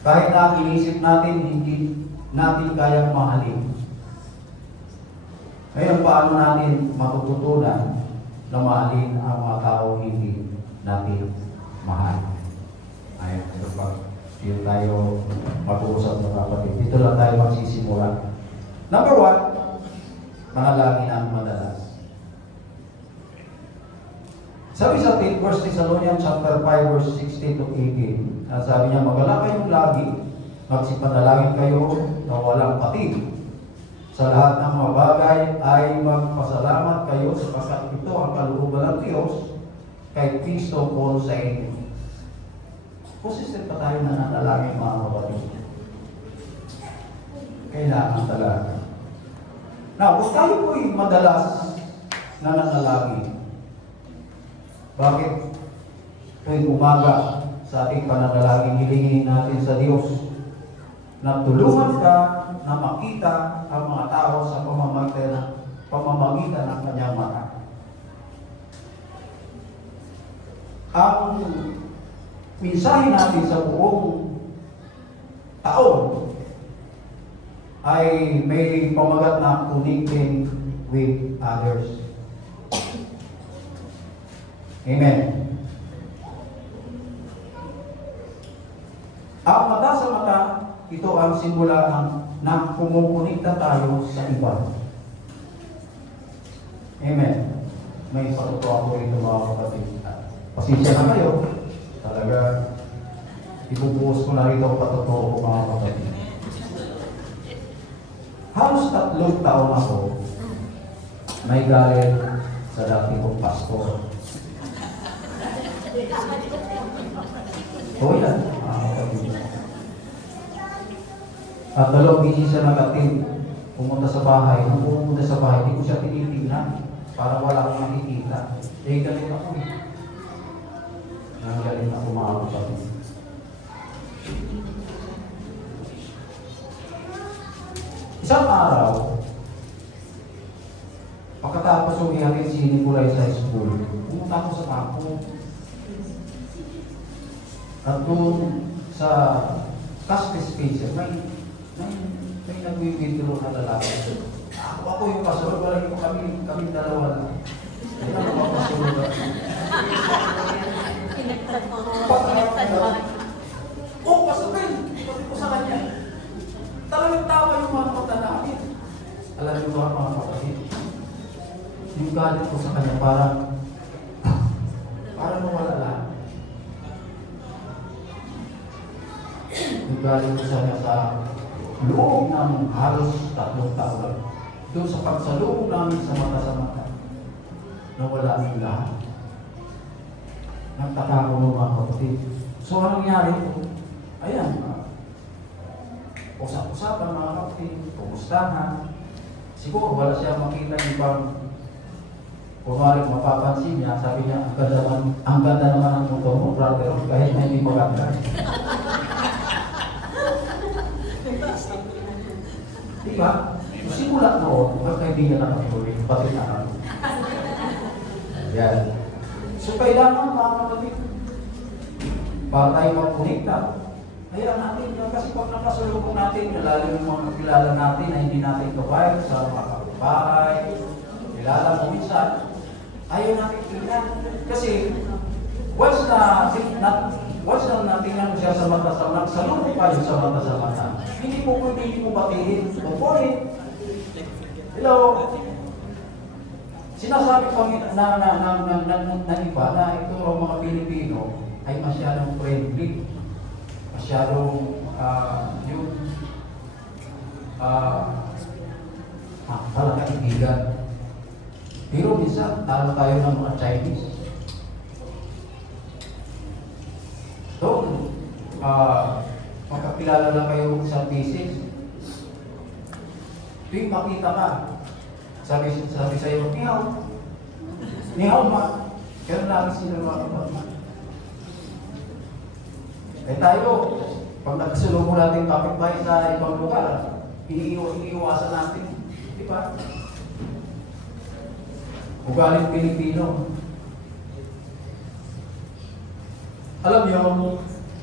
Kahit na inisip natin, hindi natin kayang mahalin. Ngayon, paano natin matututunan na mahalin ang mga tao hindi natin mahal? Ayun, ito pa. Dito tayo mag-uusap ng kapatid. Dito lang tayo magsisimula. Number 1, manalangin ang madalas. Sabi sa 1 Thessalonians chapter 5 verse 16 to 18, sabi niya, magalak kayong lagi, magsipanalangin kayo na walang patid. Sa lahat ng mga bagay ay magpasalamat kayo sapagkat ito ang kalooban ng Diyos kay Kristo po sa inyo. Consistent pa tayo na nanalangin mga kapatid. Kailangan talaga. Now, kung tayo po'y madalas na nanalangin, bakit tuwing umaga sa ating pananalangin, hilingin natin sa Diyos na tulungan ka na makita ang mga tao sa pamamagitan ng kanyang mata. Ang mensahe natin sa buong taon ay may pamagat na connecting with others. Amen. Ang mata sa mata, ito ang simula ng kumukunikta tayo sa iba. Amen. May patutuwa ko rito mga kapatid. Pasensya na kayo. Talaga, ibubuhos ko na rito ang patutuwa ko mga kapatid. Halos 3 taon ako may galit sa dati kong pastor. O yan, mga kapatid. At dalawang bisis siya nag-attend. Pumunta sa bahay. Nung pumunta sa bahay, hindi ko siya tinitingnan para wala akong nakikita. Eh, galit ako eh. Galit ako mga kapatid. Isang araw, pagkatapos yung ihatid si Nicolay sa school, pumunta ako sa bako. At doon sa cashless spacer, may nagwibintro na lalaki. Ako yung pastor, wala ko kami dalawa lang. Hindi na ako pastor. Kinagtad mo. Kinagtad mo. Oh, pastor Ben! Sabi ko sa kanya, talagang tawa yung mga mata namin. Alam niyo ba mga kapatid? Yung galit ko sa kanya parang nawala lang. Yung galit ko sa kanya sa loob ng halos 3 taon. Doon sa pagsalubog namin sa mata, nawala yung lahat. Nagtaka ko mga kapatid. So anong nangyari? Ayan, usap-usapan mga kapatid, kumustahan. Siguro wala siya makita yung ibang kumaring mapapansin niya, sabi niya, ang ganda naman ng motor mo, brother, kahit na hindi maganda. Diba? Simula noon, magkaibigan na kami, pati na kami. Yan. So kailangan mga kapatid, para tayo magkunikta, kaya natin yan, kasi pag nakasulubong natin, lalo yung mga kilala natin na hindi natin kabayan sa mga kapitbahay, kilala mo minsan, ayaw natin tingnan. Kasi once na natingnan mo siya sa mata sa mata, salubong kayo sa mata sa mata, hindi mo batiin. Kukunin. Hello? Sinasabi ko na iba na ito ang mga Pilipino ay masyadong friendly. Masyadong parang kaibigan. Pero minsan, talo tayo ng mga Chinese. So, magkakilala lang kayo sa thesis. Tuwing makita ka, sabi sa'yo, nihaw ma. Ganun lang sila mga kapatid. Eh tayo, pag nagkasulong natin kapitbahay sa ibang lugar, iniiwasan natin. Di ba? Ugaling Pilipino. Alam niyo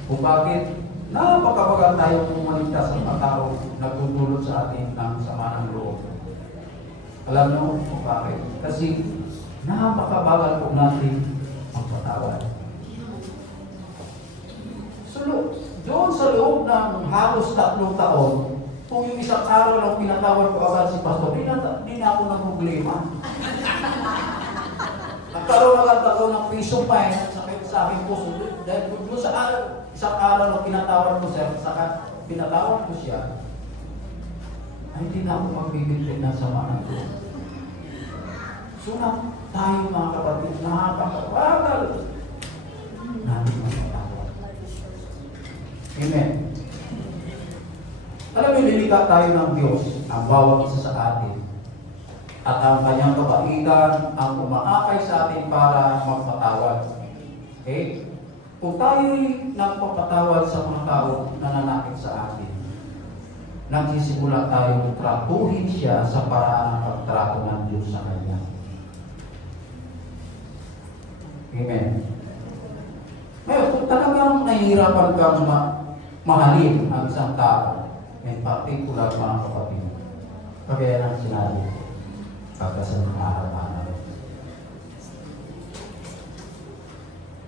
kung bakit napakabagal tayo pumaligtas sa mga tao nagtutulot sa atin ng sama ng loob. Alam niyo kung bakit? Kasi napakabagal po natin magpatawad. Doon sa loob ng halos 3 taon, kung yung isang araw lang pinatawad ko agad si Pastor, di na ako ng problema. Nagkaroon agad ako ng piso pa sa aking puso. Dahil doon sa isang araw lang pinatawad ko siya, saka pinatawad ko siya, ay hindi na ako magbibigay ng sama ng Diyos. So tayo mga kapatid, nakakapagal natin magpatawad. Amen. Alam mo, nilikha tayo ng Diyos, ang bawat isa sa atin. At ang kanyang kabaitan ang umaakay sa atin para magpatawad. Okay? Kung tayo'y nagpapatawad sa mga tao na nanakit sa atin, nagsisimula tayong tratuhin siya sa paraan ng pagtrato ng Diyos sa kanya. Amen. Ngayon, kung talagang nahihirapan kang mahalin ang isang tao, in particular mga kapatid, kagaya ng sinabi, pagkasal ng araw-araw.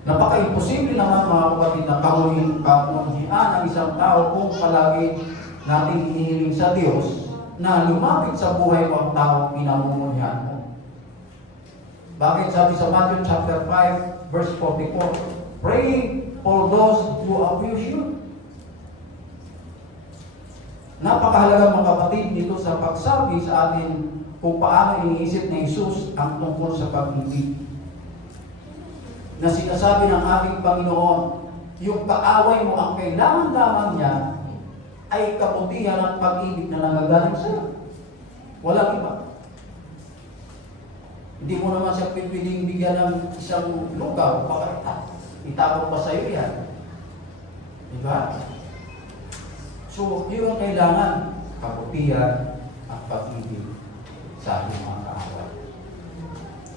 Napaka-imposible naman mga kapatid na kamuhian ng isang tao kung palagi natin inihiling sa Diyos na lumapit sa buhay ng tao pinamumuhian mo. Bakit sabi sa Matthew chapter 5 verse 44, pray for those who abuse you. Napakahalaga mga kapatid dito sa pagsabi sa atin kung paano iniisip ni Jesus ang tungkol sa pag-ibig. Na sinasabi ng ating Panginoon, yung kaaway mo ang kailangan lamang niya ay kabutihan at pag-ibig na nanggagaling sa'yo. Walang iba. Hindi mo naman siya pwedeng bigyan ng isang lugaw, baka itapon pa sa'yo yan. Diba? So, yun ang kailangan, kabutihan at pag-ibig sa ating mga kaaway.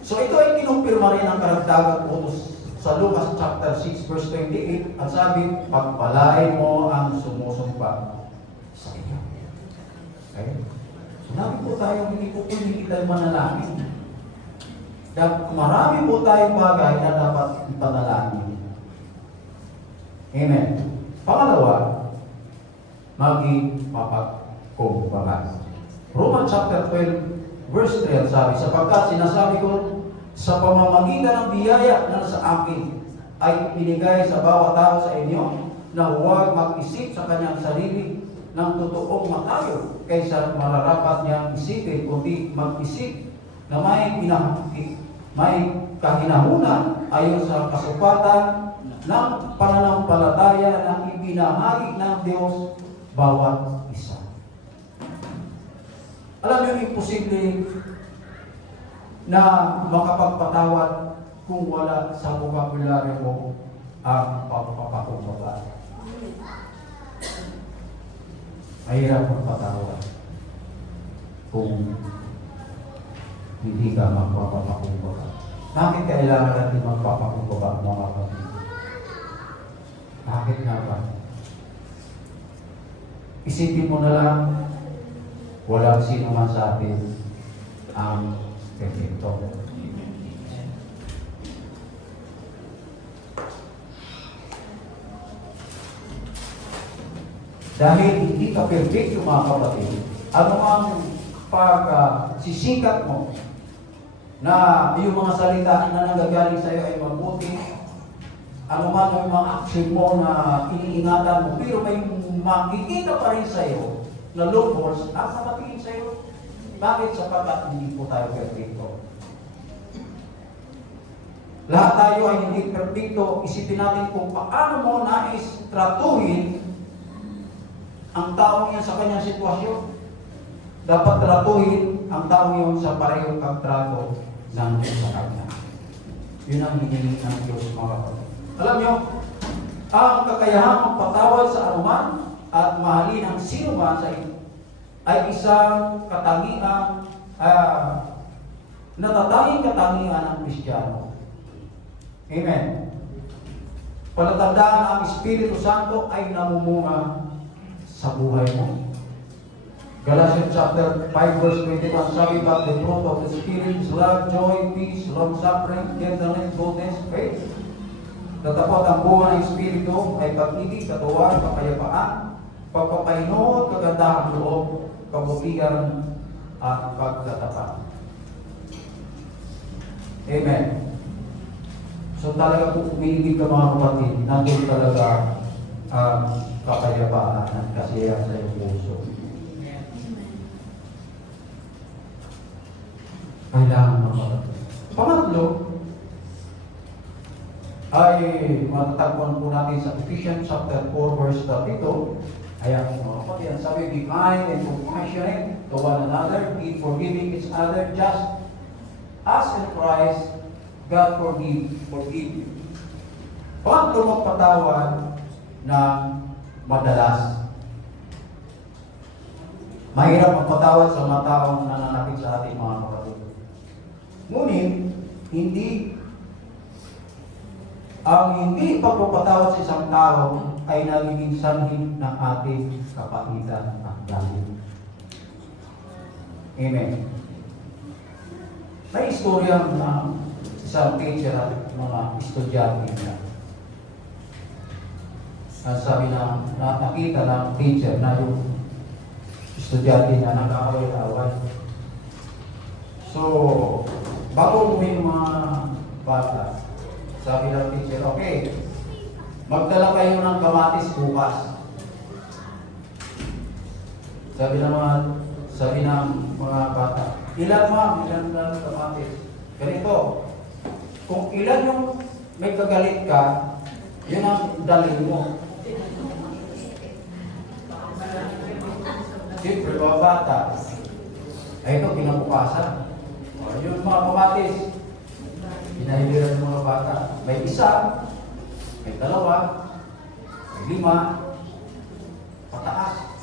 So, ito ay kinumpirma rin ang karagdagang utos sa Lucas chapter 6 verse 28 at sabi, pagpalain mo ang sumusumpa sa inyo. Okay? So, nabi po tayo, hindi tayo manalangin. Dahil marami po tayong bagay na dapat ipanalangin. Amen. Pangalawa, maging mapagkumbaba. Romans chapter 12 verse 3 sabi, sapagkat sinasabi ko sa pamamagitan ng biyaya na sa akin ay pinigay sa bawat tao sa inyo na huwag mag-isip sa kanyang sarili ng totoong matayo kaysa mararapat niyang isipin, kundi mag-isip na may kahinahunan ayon sa kasupatan ng pananampalataya na ibinahagi ng Diyos bawat isa. Alam niyo, imposible na makapagpatawad kung wala sa vocabulary mo ang pagpapakumbaba. Mahirap magpatawad kung hindi ka magpapakumbaba. Bakit kailangan natin magpapakumbaba, mga kapatid? Bakit nga ba? Isipin mo na lang, walang sino man sa atin ang perfecto. Dahil hindi ka perfecto, mga kapatid, ano ang pagsisikat mo na yung mga salita na nanggagaling sa iyo ay mabuti, ano man yung mga action mo na iniingatan mo, pero may makikita pa rin sa iyo na loopholes at nakatingin sa iyo. Bakit? Sapagkat hindi po tayo perfecto. Lahat tayo ay hindi perfecto. Isipin natin kung paano mo nais tratuhin ang taong yan sa kanyang sitwasyon. Dapat tratuhin ang taong yun sa parehong pagtrato ng Diyos sa kanya. Yun ang hinihiling ng Diyos, mga kapatid. Alam nyo, ang kakayahang magpatawad sa anuman at mahalin ang sino man sa iyo ay isang katangian, natatanging katangian ng Kristiyano. Amen. Palatandaan ang Espiritu Santo ay namumunga sa buhay mo. Galatians chapter 5 verse 21 sabi, but the fruit of the Spirit is love, joy, peace, long-suffering, gentleness, goodness, faith. Tatapot ang buhay ng Espiritu ay pag-ibig, katuwaan, kapayapaan, pagpapahinod, kagandahang loob, kabutihan, at pagtatapat. Amen. So talaga kung umiibig ka, mga kapatid, nandun talaga ang kapayapaan at kasiyahan sa iyong puso. Kailangan mga kapatid. Pangatlo, ay matatagpuan po natin sa Ephesians chapter 4 verse 32. Ayan mga kapatid, sabi, be kind and compassionate to one another, be forgiving each other, just as in Christ God forgive you. Pangatlo, magpatawad ng madalas. Mahirap magpatawad sa mga taong nananakit sa ating mga kapatid. Ngunit, hindi pagpapatawad sa isang tao ay nagiging sanhi ng ating kapahitan at galit. Amen. May istorya ng isang teacher at mga estudyante niya. Sabi na nakita ng teacher na yung estudyante niya nag-away-away. So, bago umuwi ng mga bata, sabi ng teacher, okay, magdala kayo ng kamatis bukas. Sabi ng mga bata, ilan ma'am, ilan na kamatis? Ganito, kung ilan yung may kagalit ka, yun ang dalhin mo. Siyempre, mga bata, ay ito, kinabukasan. Yung mga kamatis, pinahiliran ng mga bata. May isa, may dalawa, may lima, pataas.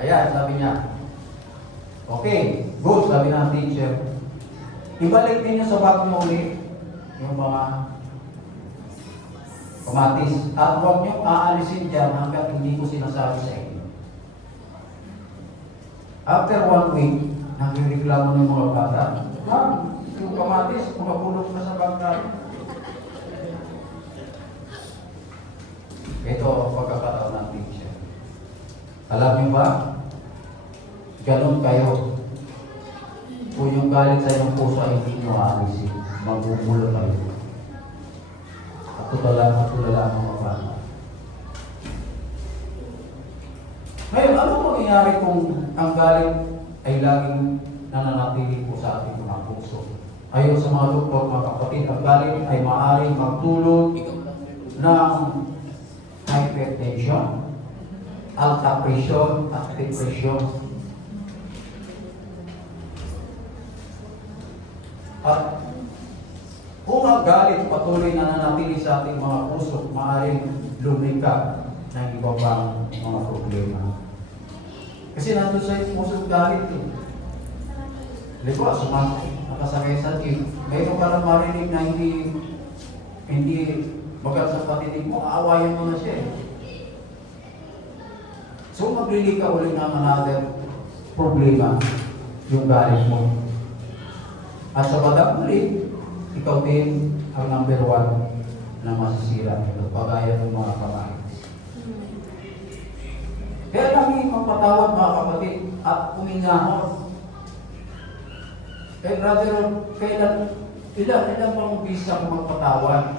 Ayan, sabi niya. Okay, good, sabi ng teacher. Ibalik ninyo sa bag nyo ulit yung mga kamatis. At huwag nyo aalisin dyan hanggang hindi ko sinasabi sa inyo. After 1 week, nagreklamo ng mga bata. Yung kamatis, kumapulot na sa bag natin. Ito ang pagkakataon ng teacher. Alam niyo ba? Ganon kayo. Kung yung galit sa inyong puso ay hindi nyo aalisin, magmumulo kayo. At tulala ang mga bata. Ngayon, ano mangyayari kung ang galit ay laging nananatili po sa ating mga puso? Ayon sa mga doktor, mga kapatid, ang galit ay maaaring magdulot ng hypertension, alta presyon, at depression. At kung ang galit patuloy na nananatili sa ating mga puso, maaaring lumika ng iba pang mga problema. Kasi nandun sa puso galit eh. Halimbawa, nakasakay sa jeep, mayroon ka lang marinig na hindi bagat sa patinig mo, aawayan mo na siya eh. So maglili ka ulit ng another problema, yung galit mo. At sa badang ulit, ikaw din ang number 1 na masisira nito, pagaya ng mga kamay. Kaya kami magpatawad mga kapatid at umingahon. Kaya brother, ilan pang bisa kung magpatawad?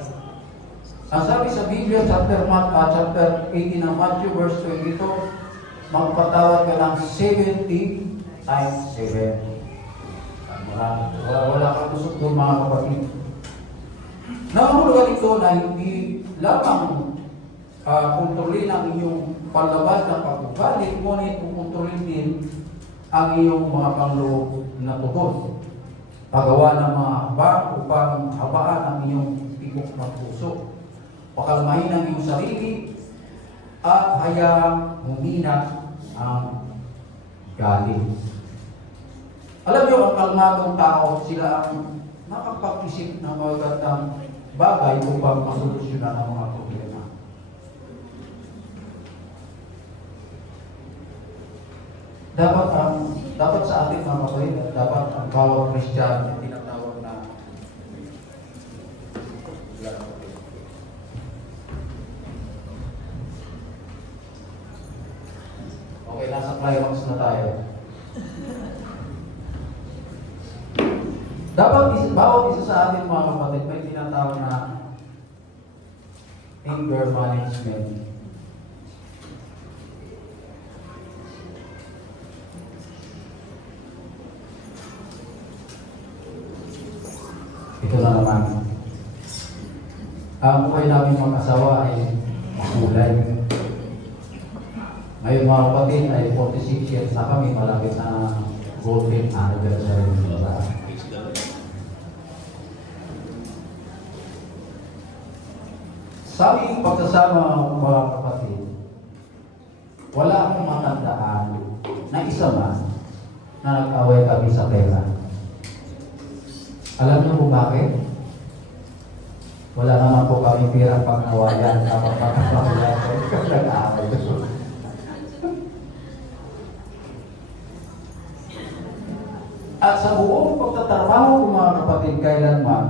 Ang sabi sa Biblia, chapter 18 ng Matthew, verse 22, magpatawad ka ng 70 times 7. Wala kang tusok doon mga kapatid. Nangangulugan ito na hindi lamang kontrolin ang iyong palabas ng pag-ugali, ngunit kontrolin din ang iyong mga pangloob na tuhod. Pagawa ng mga habang upang habaan ang iyong tibok ng puso. Pakalmahin ang iyong sarili at hayaang humina ang galit. Alam niyo, ang kalmadong tao, sila ang nakapag-isip ng mga gandang bagay upang masolusyonan ang mga problema. Dapat sa ating mga kapatid, dapat ang bawat Kristiyano na tinatawag na okay, nasa climax na tayo. Dapat bawat isa sa ating mga kapatid may tinatawag na anger management. Ito na naman. Ang buhay namin mga asawa ay makulay. Ngayon mga kapatid ay 46 years na kami, malapit na golden anniversary nila. Sa aming pagsasama mga kapatid, wala akong matandaan na isa man na nag-away kami sa pera. Alam niyo kung bakit? Wala naman po kami pirang pang-awayan kapag pag-awayan ko nag-away. At sa buong pagtatrabaho ko mga kapatid, kailanman,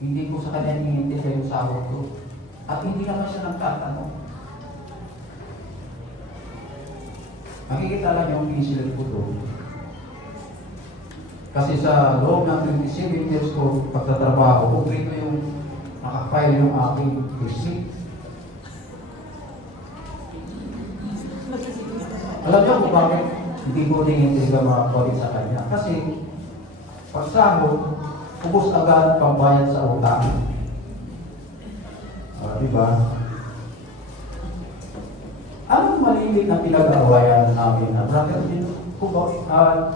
hindi ko sa kanya hinihintay yung sahod ko. At hindi naman siya nagtatanong. Makikita lang yung incident ko doon. Kasi sa loob ng 27 years ko pagtatrabaho, kumplito yung nakafile yung aking receipt. Alam niyo kung bakit hindi ko hinihintay ka mga sa kanya? Kasi pag sahod, ubos agad pambayad sa utang. Diba? Anong malilit na pinag-aawayan namin? Brother,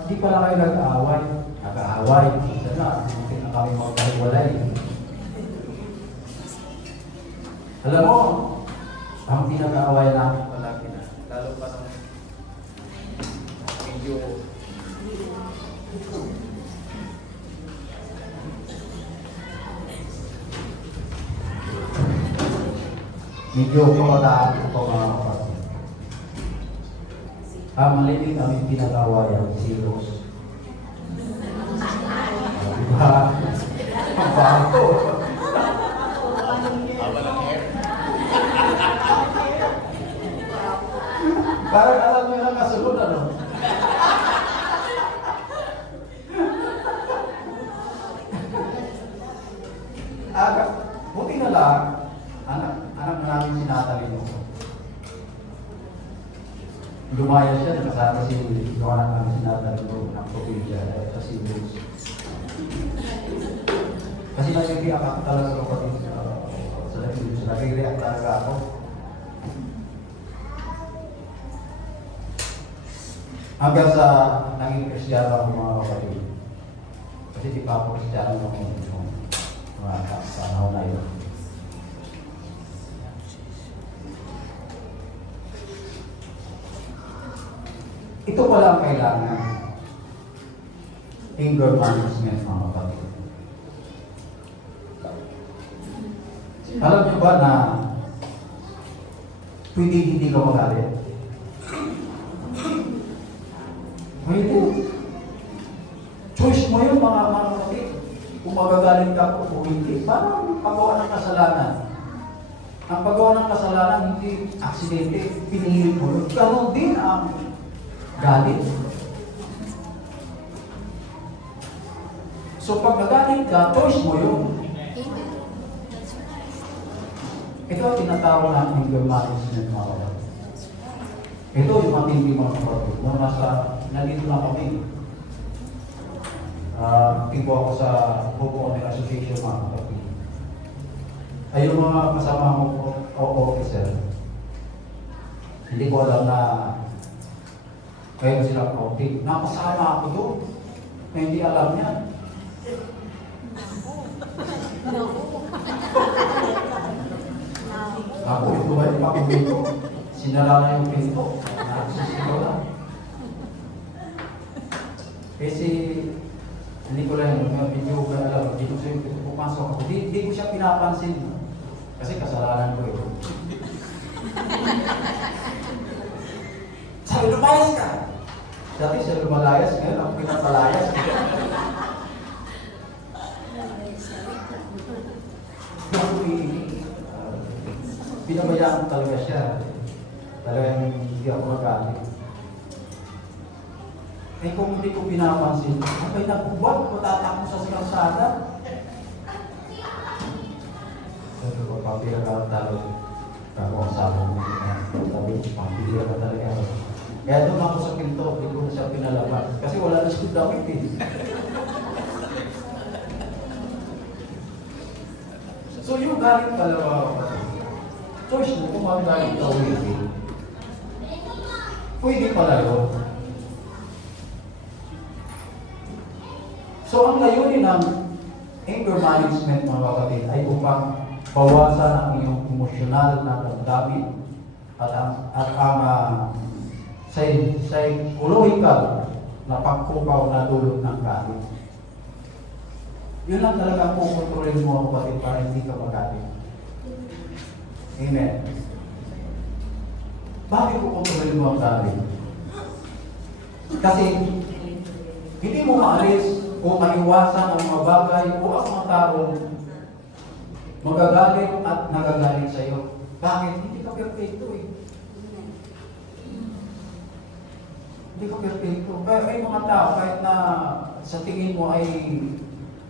di pala kayo nag-aaway. Nag-aaway. Isa na, hindi na kami magkahiwalay. Alam mo, ang pinag-aaway namin palagi na, lalo pa sa medyo pamataan ko mga kapatid. Ang maliit kami pinag-awayan, si Rose. Diba? Ang bago. Parang alam niyo na kasunod, ano? Buti na lang, anak namin si Natalie mo. Lumaya siya, nakasama si anak namin si Natalie mo, ng probinsya, sa Cebu. Kasi nag-react ako talaga kapatid sa nag-react talaga ako. Hanggang sa naging Kristiyano ako mga kapatid. Kasi di pa ako Kristiyano ng mga panahon na yun. Ito pala ang kailangan. Anger management mga kapatid. Alam niyo ba na pwede hindi ka magalit? Pwede. Choice mo yun mga kapatid. Kung magagalit ka o hindi. Parang paggawa ng kasalanan. Ang paggawa ng kasalanan hindi aksidente, pinili mo. Ganon din ang galit. So pag nagalit ka, choice mo yun. Ito ang tinatawag natin anger management mga kapatid. Ito yung matindi mga kapatid. Nung nandito na kami, tingko ako sa Homeowner Association mga kapatid. Ay yung mga kasama mo officer, hindi ko alam na kayo silang outing. Nakasama ako doon na hindi alam niya. Ako, ito ba yung pakuwi ko? Sinala na yung pinto. Nagsisigaw lang. Kasi, hindi ko lang yung video ko alam. Hindi ko siya pumasok ako. Hindi ko siya pinapansin. Kasi kasalanan ko ito. Sabi, lumayas ka! Dati siya lumalayas, ngayon ako pinapalayas. Pinabayaan talaga siya. Talagang hindi ako magalit. Eh kung hindi ko pinapansin, abay nagbubuhat ko tatakbo sa kalsada. Sabi ko, pambira ka talaga. Ako ang sabi mo. Sabi ko, pambira ka talaga. Kaya doon ako sa pinto, hindi ko na siya pinalabas. Kasi wala na siya damit eh. So yung galit talaga, choice mo kung magalit ka o hindi. Pwede pala yun. So ang layunin ng anger management mga kapatid ay upang bawasan ang iyong emosyonal na damdamin at ang psychological na pagkukaw na dulot ng galit. Yun lang talaga ang kukontrolin mo kapatid para hindi ka magalit. Amen. Bakit kukontrolin mo ang galit? Kasi hindi mo maalis o maiwasan ang mga bagay o ang mga tao magagalit at nagagalit sa iyo. Bakit? Hindi ka perfecto eh. Hindi ka perfecto. Kaya may mga tao kahit na sa tingin mo ay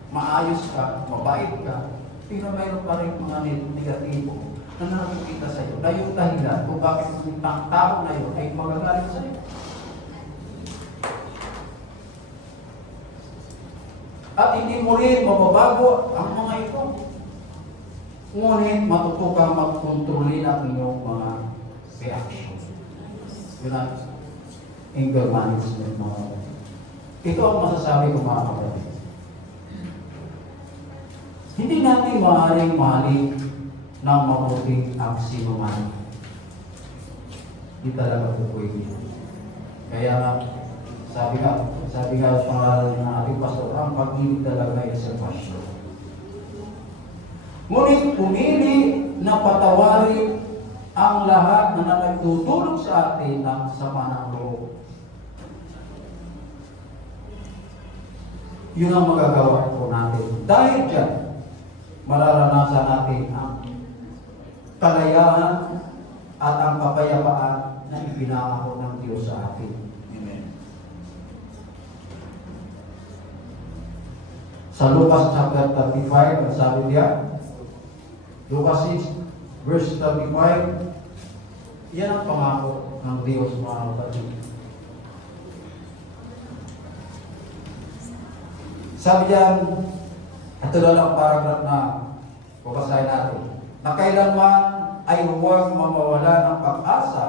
maayos ka, mabait ka, pero mayroon pa rin mga negatibo na nakikita sa iyo. Na yung dahilan kung bakit ang tao na yun ay magagalit sa iyo. At hindi mo rin mababago ang mga ito. Ngunit matuto kang magkontrolin ang iyong mga reaction. Yun ang anger management mga. Ito ang masasabi ko mga kapatid. Hindi natin maaaring mahalin ng mabuting ang sino man. Hindi talaga po pwede. Kaya nga, sabi nga sa pangalan ng ating pastor, ang pag-ibig talaga ay isang pasyon. Ngunit pumili na patawarin ang lahat na nagtutulog sa atin ng sama ng loob. Yun ang magagawa po natin. Dahil dyan, mararanasan natin ang kalayahan at ang kapayapaan na ipinangako ng Diyos sa atin. Amen. Sa Lucas chapter 35, ang sabi niya, Lucas 6, verse 35, yan ang pangako ng Diyos mga kapatid. Sabi diyan, ito na lang paragraph na babasahin natin, na kailanman ay huwag mamawala ng pag-asa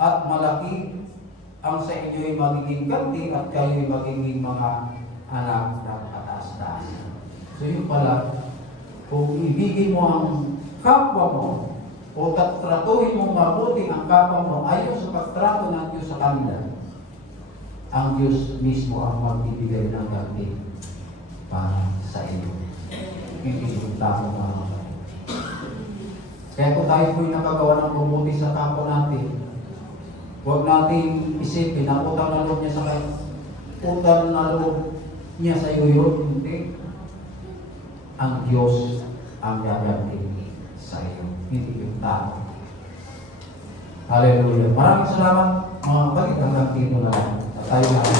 at malaki ang sa inyo'y magiging ganti at kayo'y magiging mga anak ng kataas-taas. So yun pala, kung ibigin mo ang kapwa mo o tratuhin mo mabuti ang kapwa mo ayon sa pagtrato ng Diyos sa kanila, ang Diyos mismo ang magbibigay ng ganti para sa iyo. Hindi yung tao mga kapatid. Kaya kung tayo po'y nakagawa ng mabuti sa kapwa natin, huwag natin isipin na utang na loob niya sa kayo. Utang na loob niya sa iyo yun. Hindi. Ang Diyos ang gaganti sa iyo. Hindi yung tao. Hallelujah. Maraming salamat mga kapatid. Hanggang dito na lang. Tayo na ang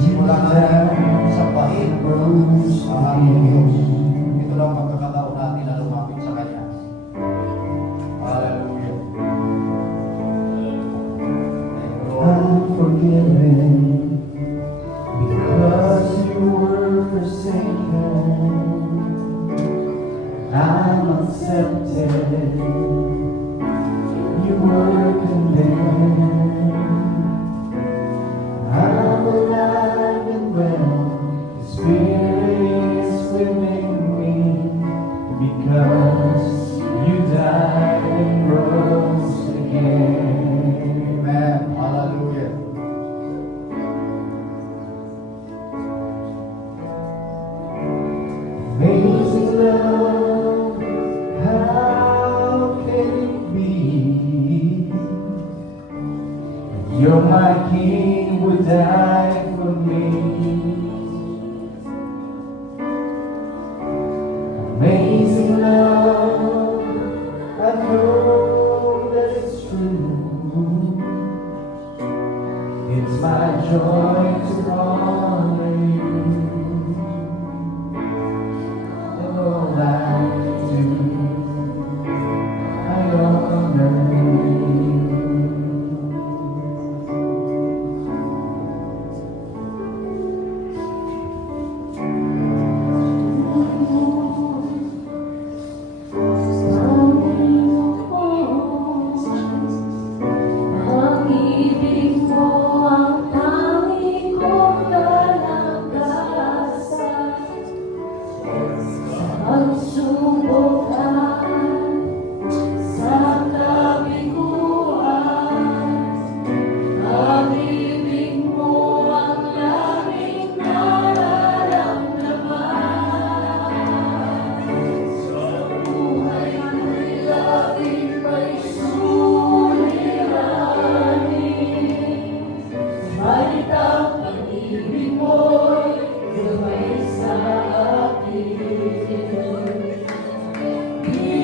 simula na sa pahit ang aming Diyos. Ito lang pagkakataon natin na lumapit sa Kanya. Hallelujah. I'm forgiven because you were forsaken. I'm accepted. You were condemned. I'm alive and well. The Spirit is within me because you died and rose again. Amen. Hallelujah. Amazing love, how can it be? You're my King, would die for me. Amazing love, I know that it's true. It's my joy to honor you. And all I do, I honor you. Ang Di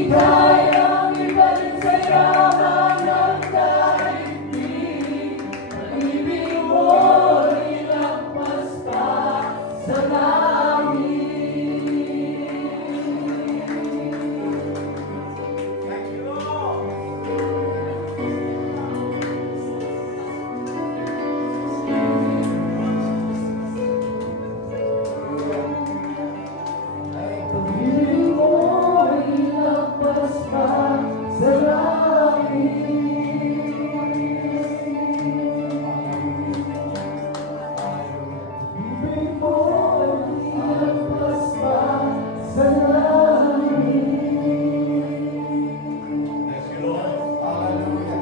kayang ibalik sa yaman ng daigdig. Pag-ibig mo'y lagpas pa sa langit. Pag-ibig mo'y lagpas pa sa langit. Pag-ibig mo'y lagpas pa sa langit. Bless you, Lord. Hallelujah.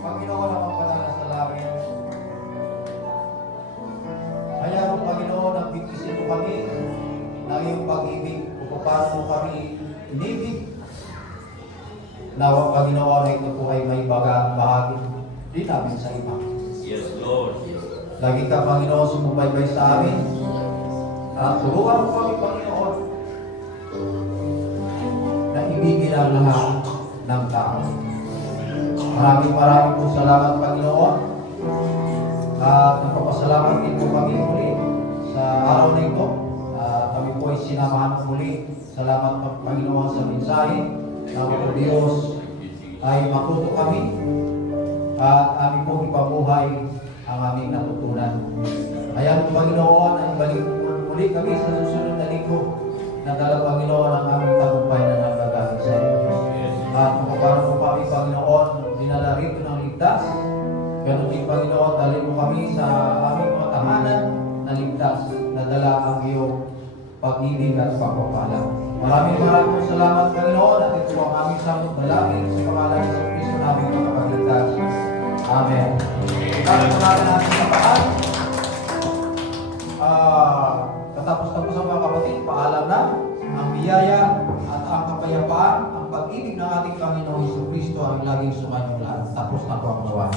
Panginoon ang magpadala sa langit. Hayaan mo, Panginoon, ang bigkisin mo kami ng iyong pag-ibig kung paano mo kami inibig. Nawa, Panginoon, na ito po ay may bahagi din namin sa iba. Yes, Lord. Lagi ka, Panginoon, sumubaybay sa amin. At turuan mo kami, Panginoon, na ibigin ang lahat ng tao. Maraming po salamat, Panginoon. At nagpapasalamat din po kami muli sa araw na ito. Kami po ay sinamahan muli. Salamat, Panginoon, sa mensahe na ang Diyos ay matuto kami at aming pong ipabuhay ang aming natutunan. Ayan po, Panginoon, ay balik muli kami sa susunod na linggo na dala, Panginoon, ang aming tagumpay na nagagamit sa iyo. At kung paano po kami, Panginoon, dinala rito ng ligtas, ganun din, Panginoon, dalhin mo kami sa aming mga tahanan na ligtas na dala ang iyong pag-ibig at pagpapala. Maraming salamat, Panginoon, at ito ang aming samot dalangin sa pangalan ng Kristo namin makapagligtas. Amen. Maraming natin sa paan. Katapos-tapos ang mga kapatid, paalam na ang biyaya at ang kapayapaan, ang pag-ibig ng ating Panginoong Kristo ang laging sumayon lahat. Tapos na po ang gawa.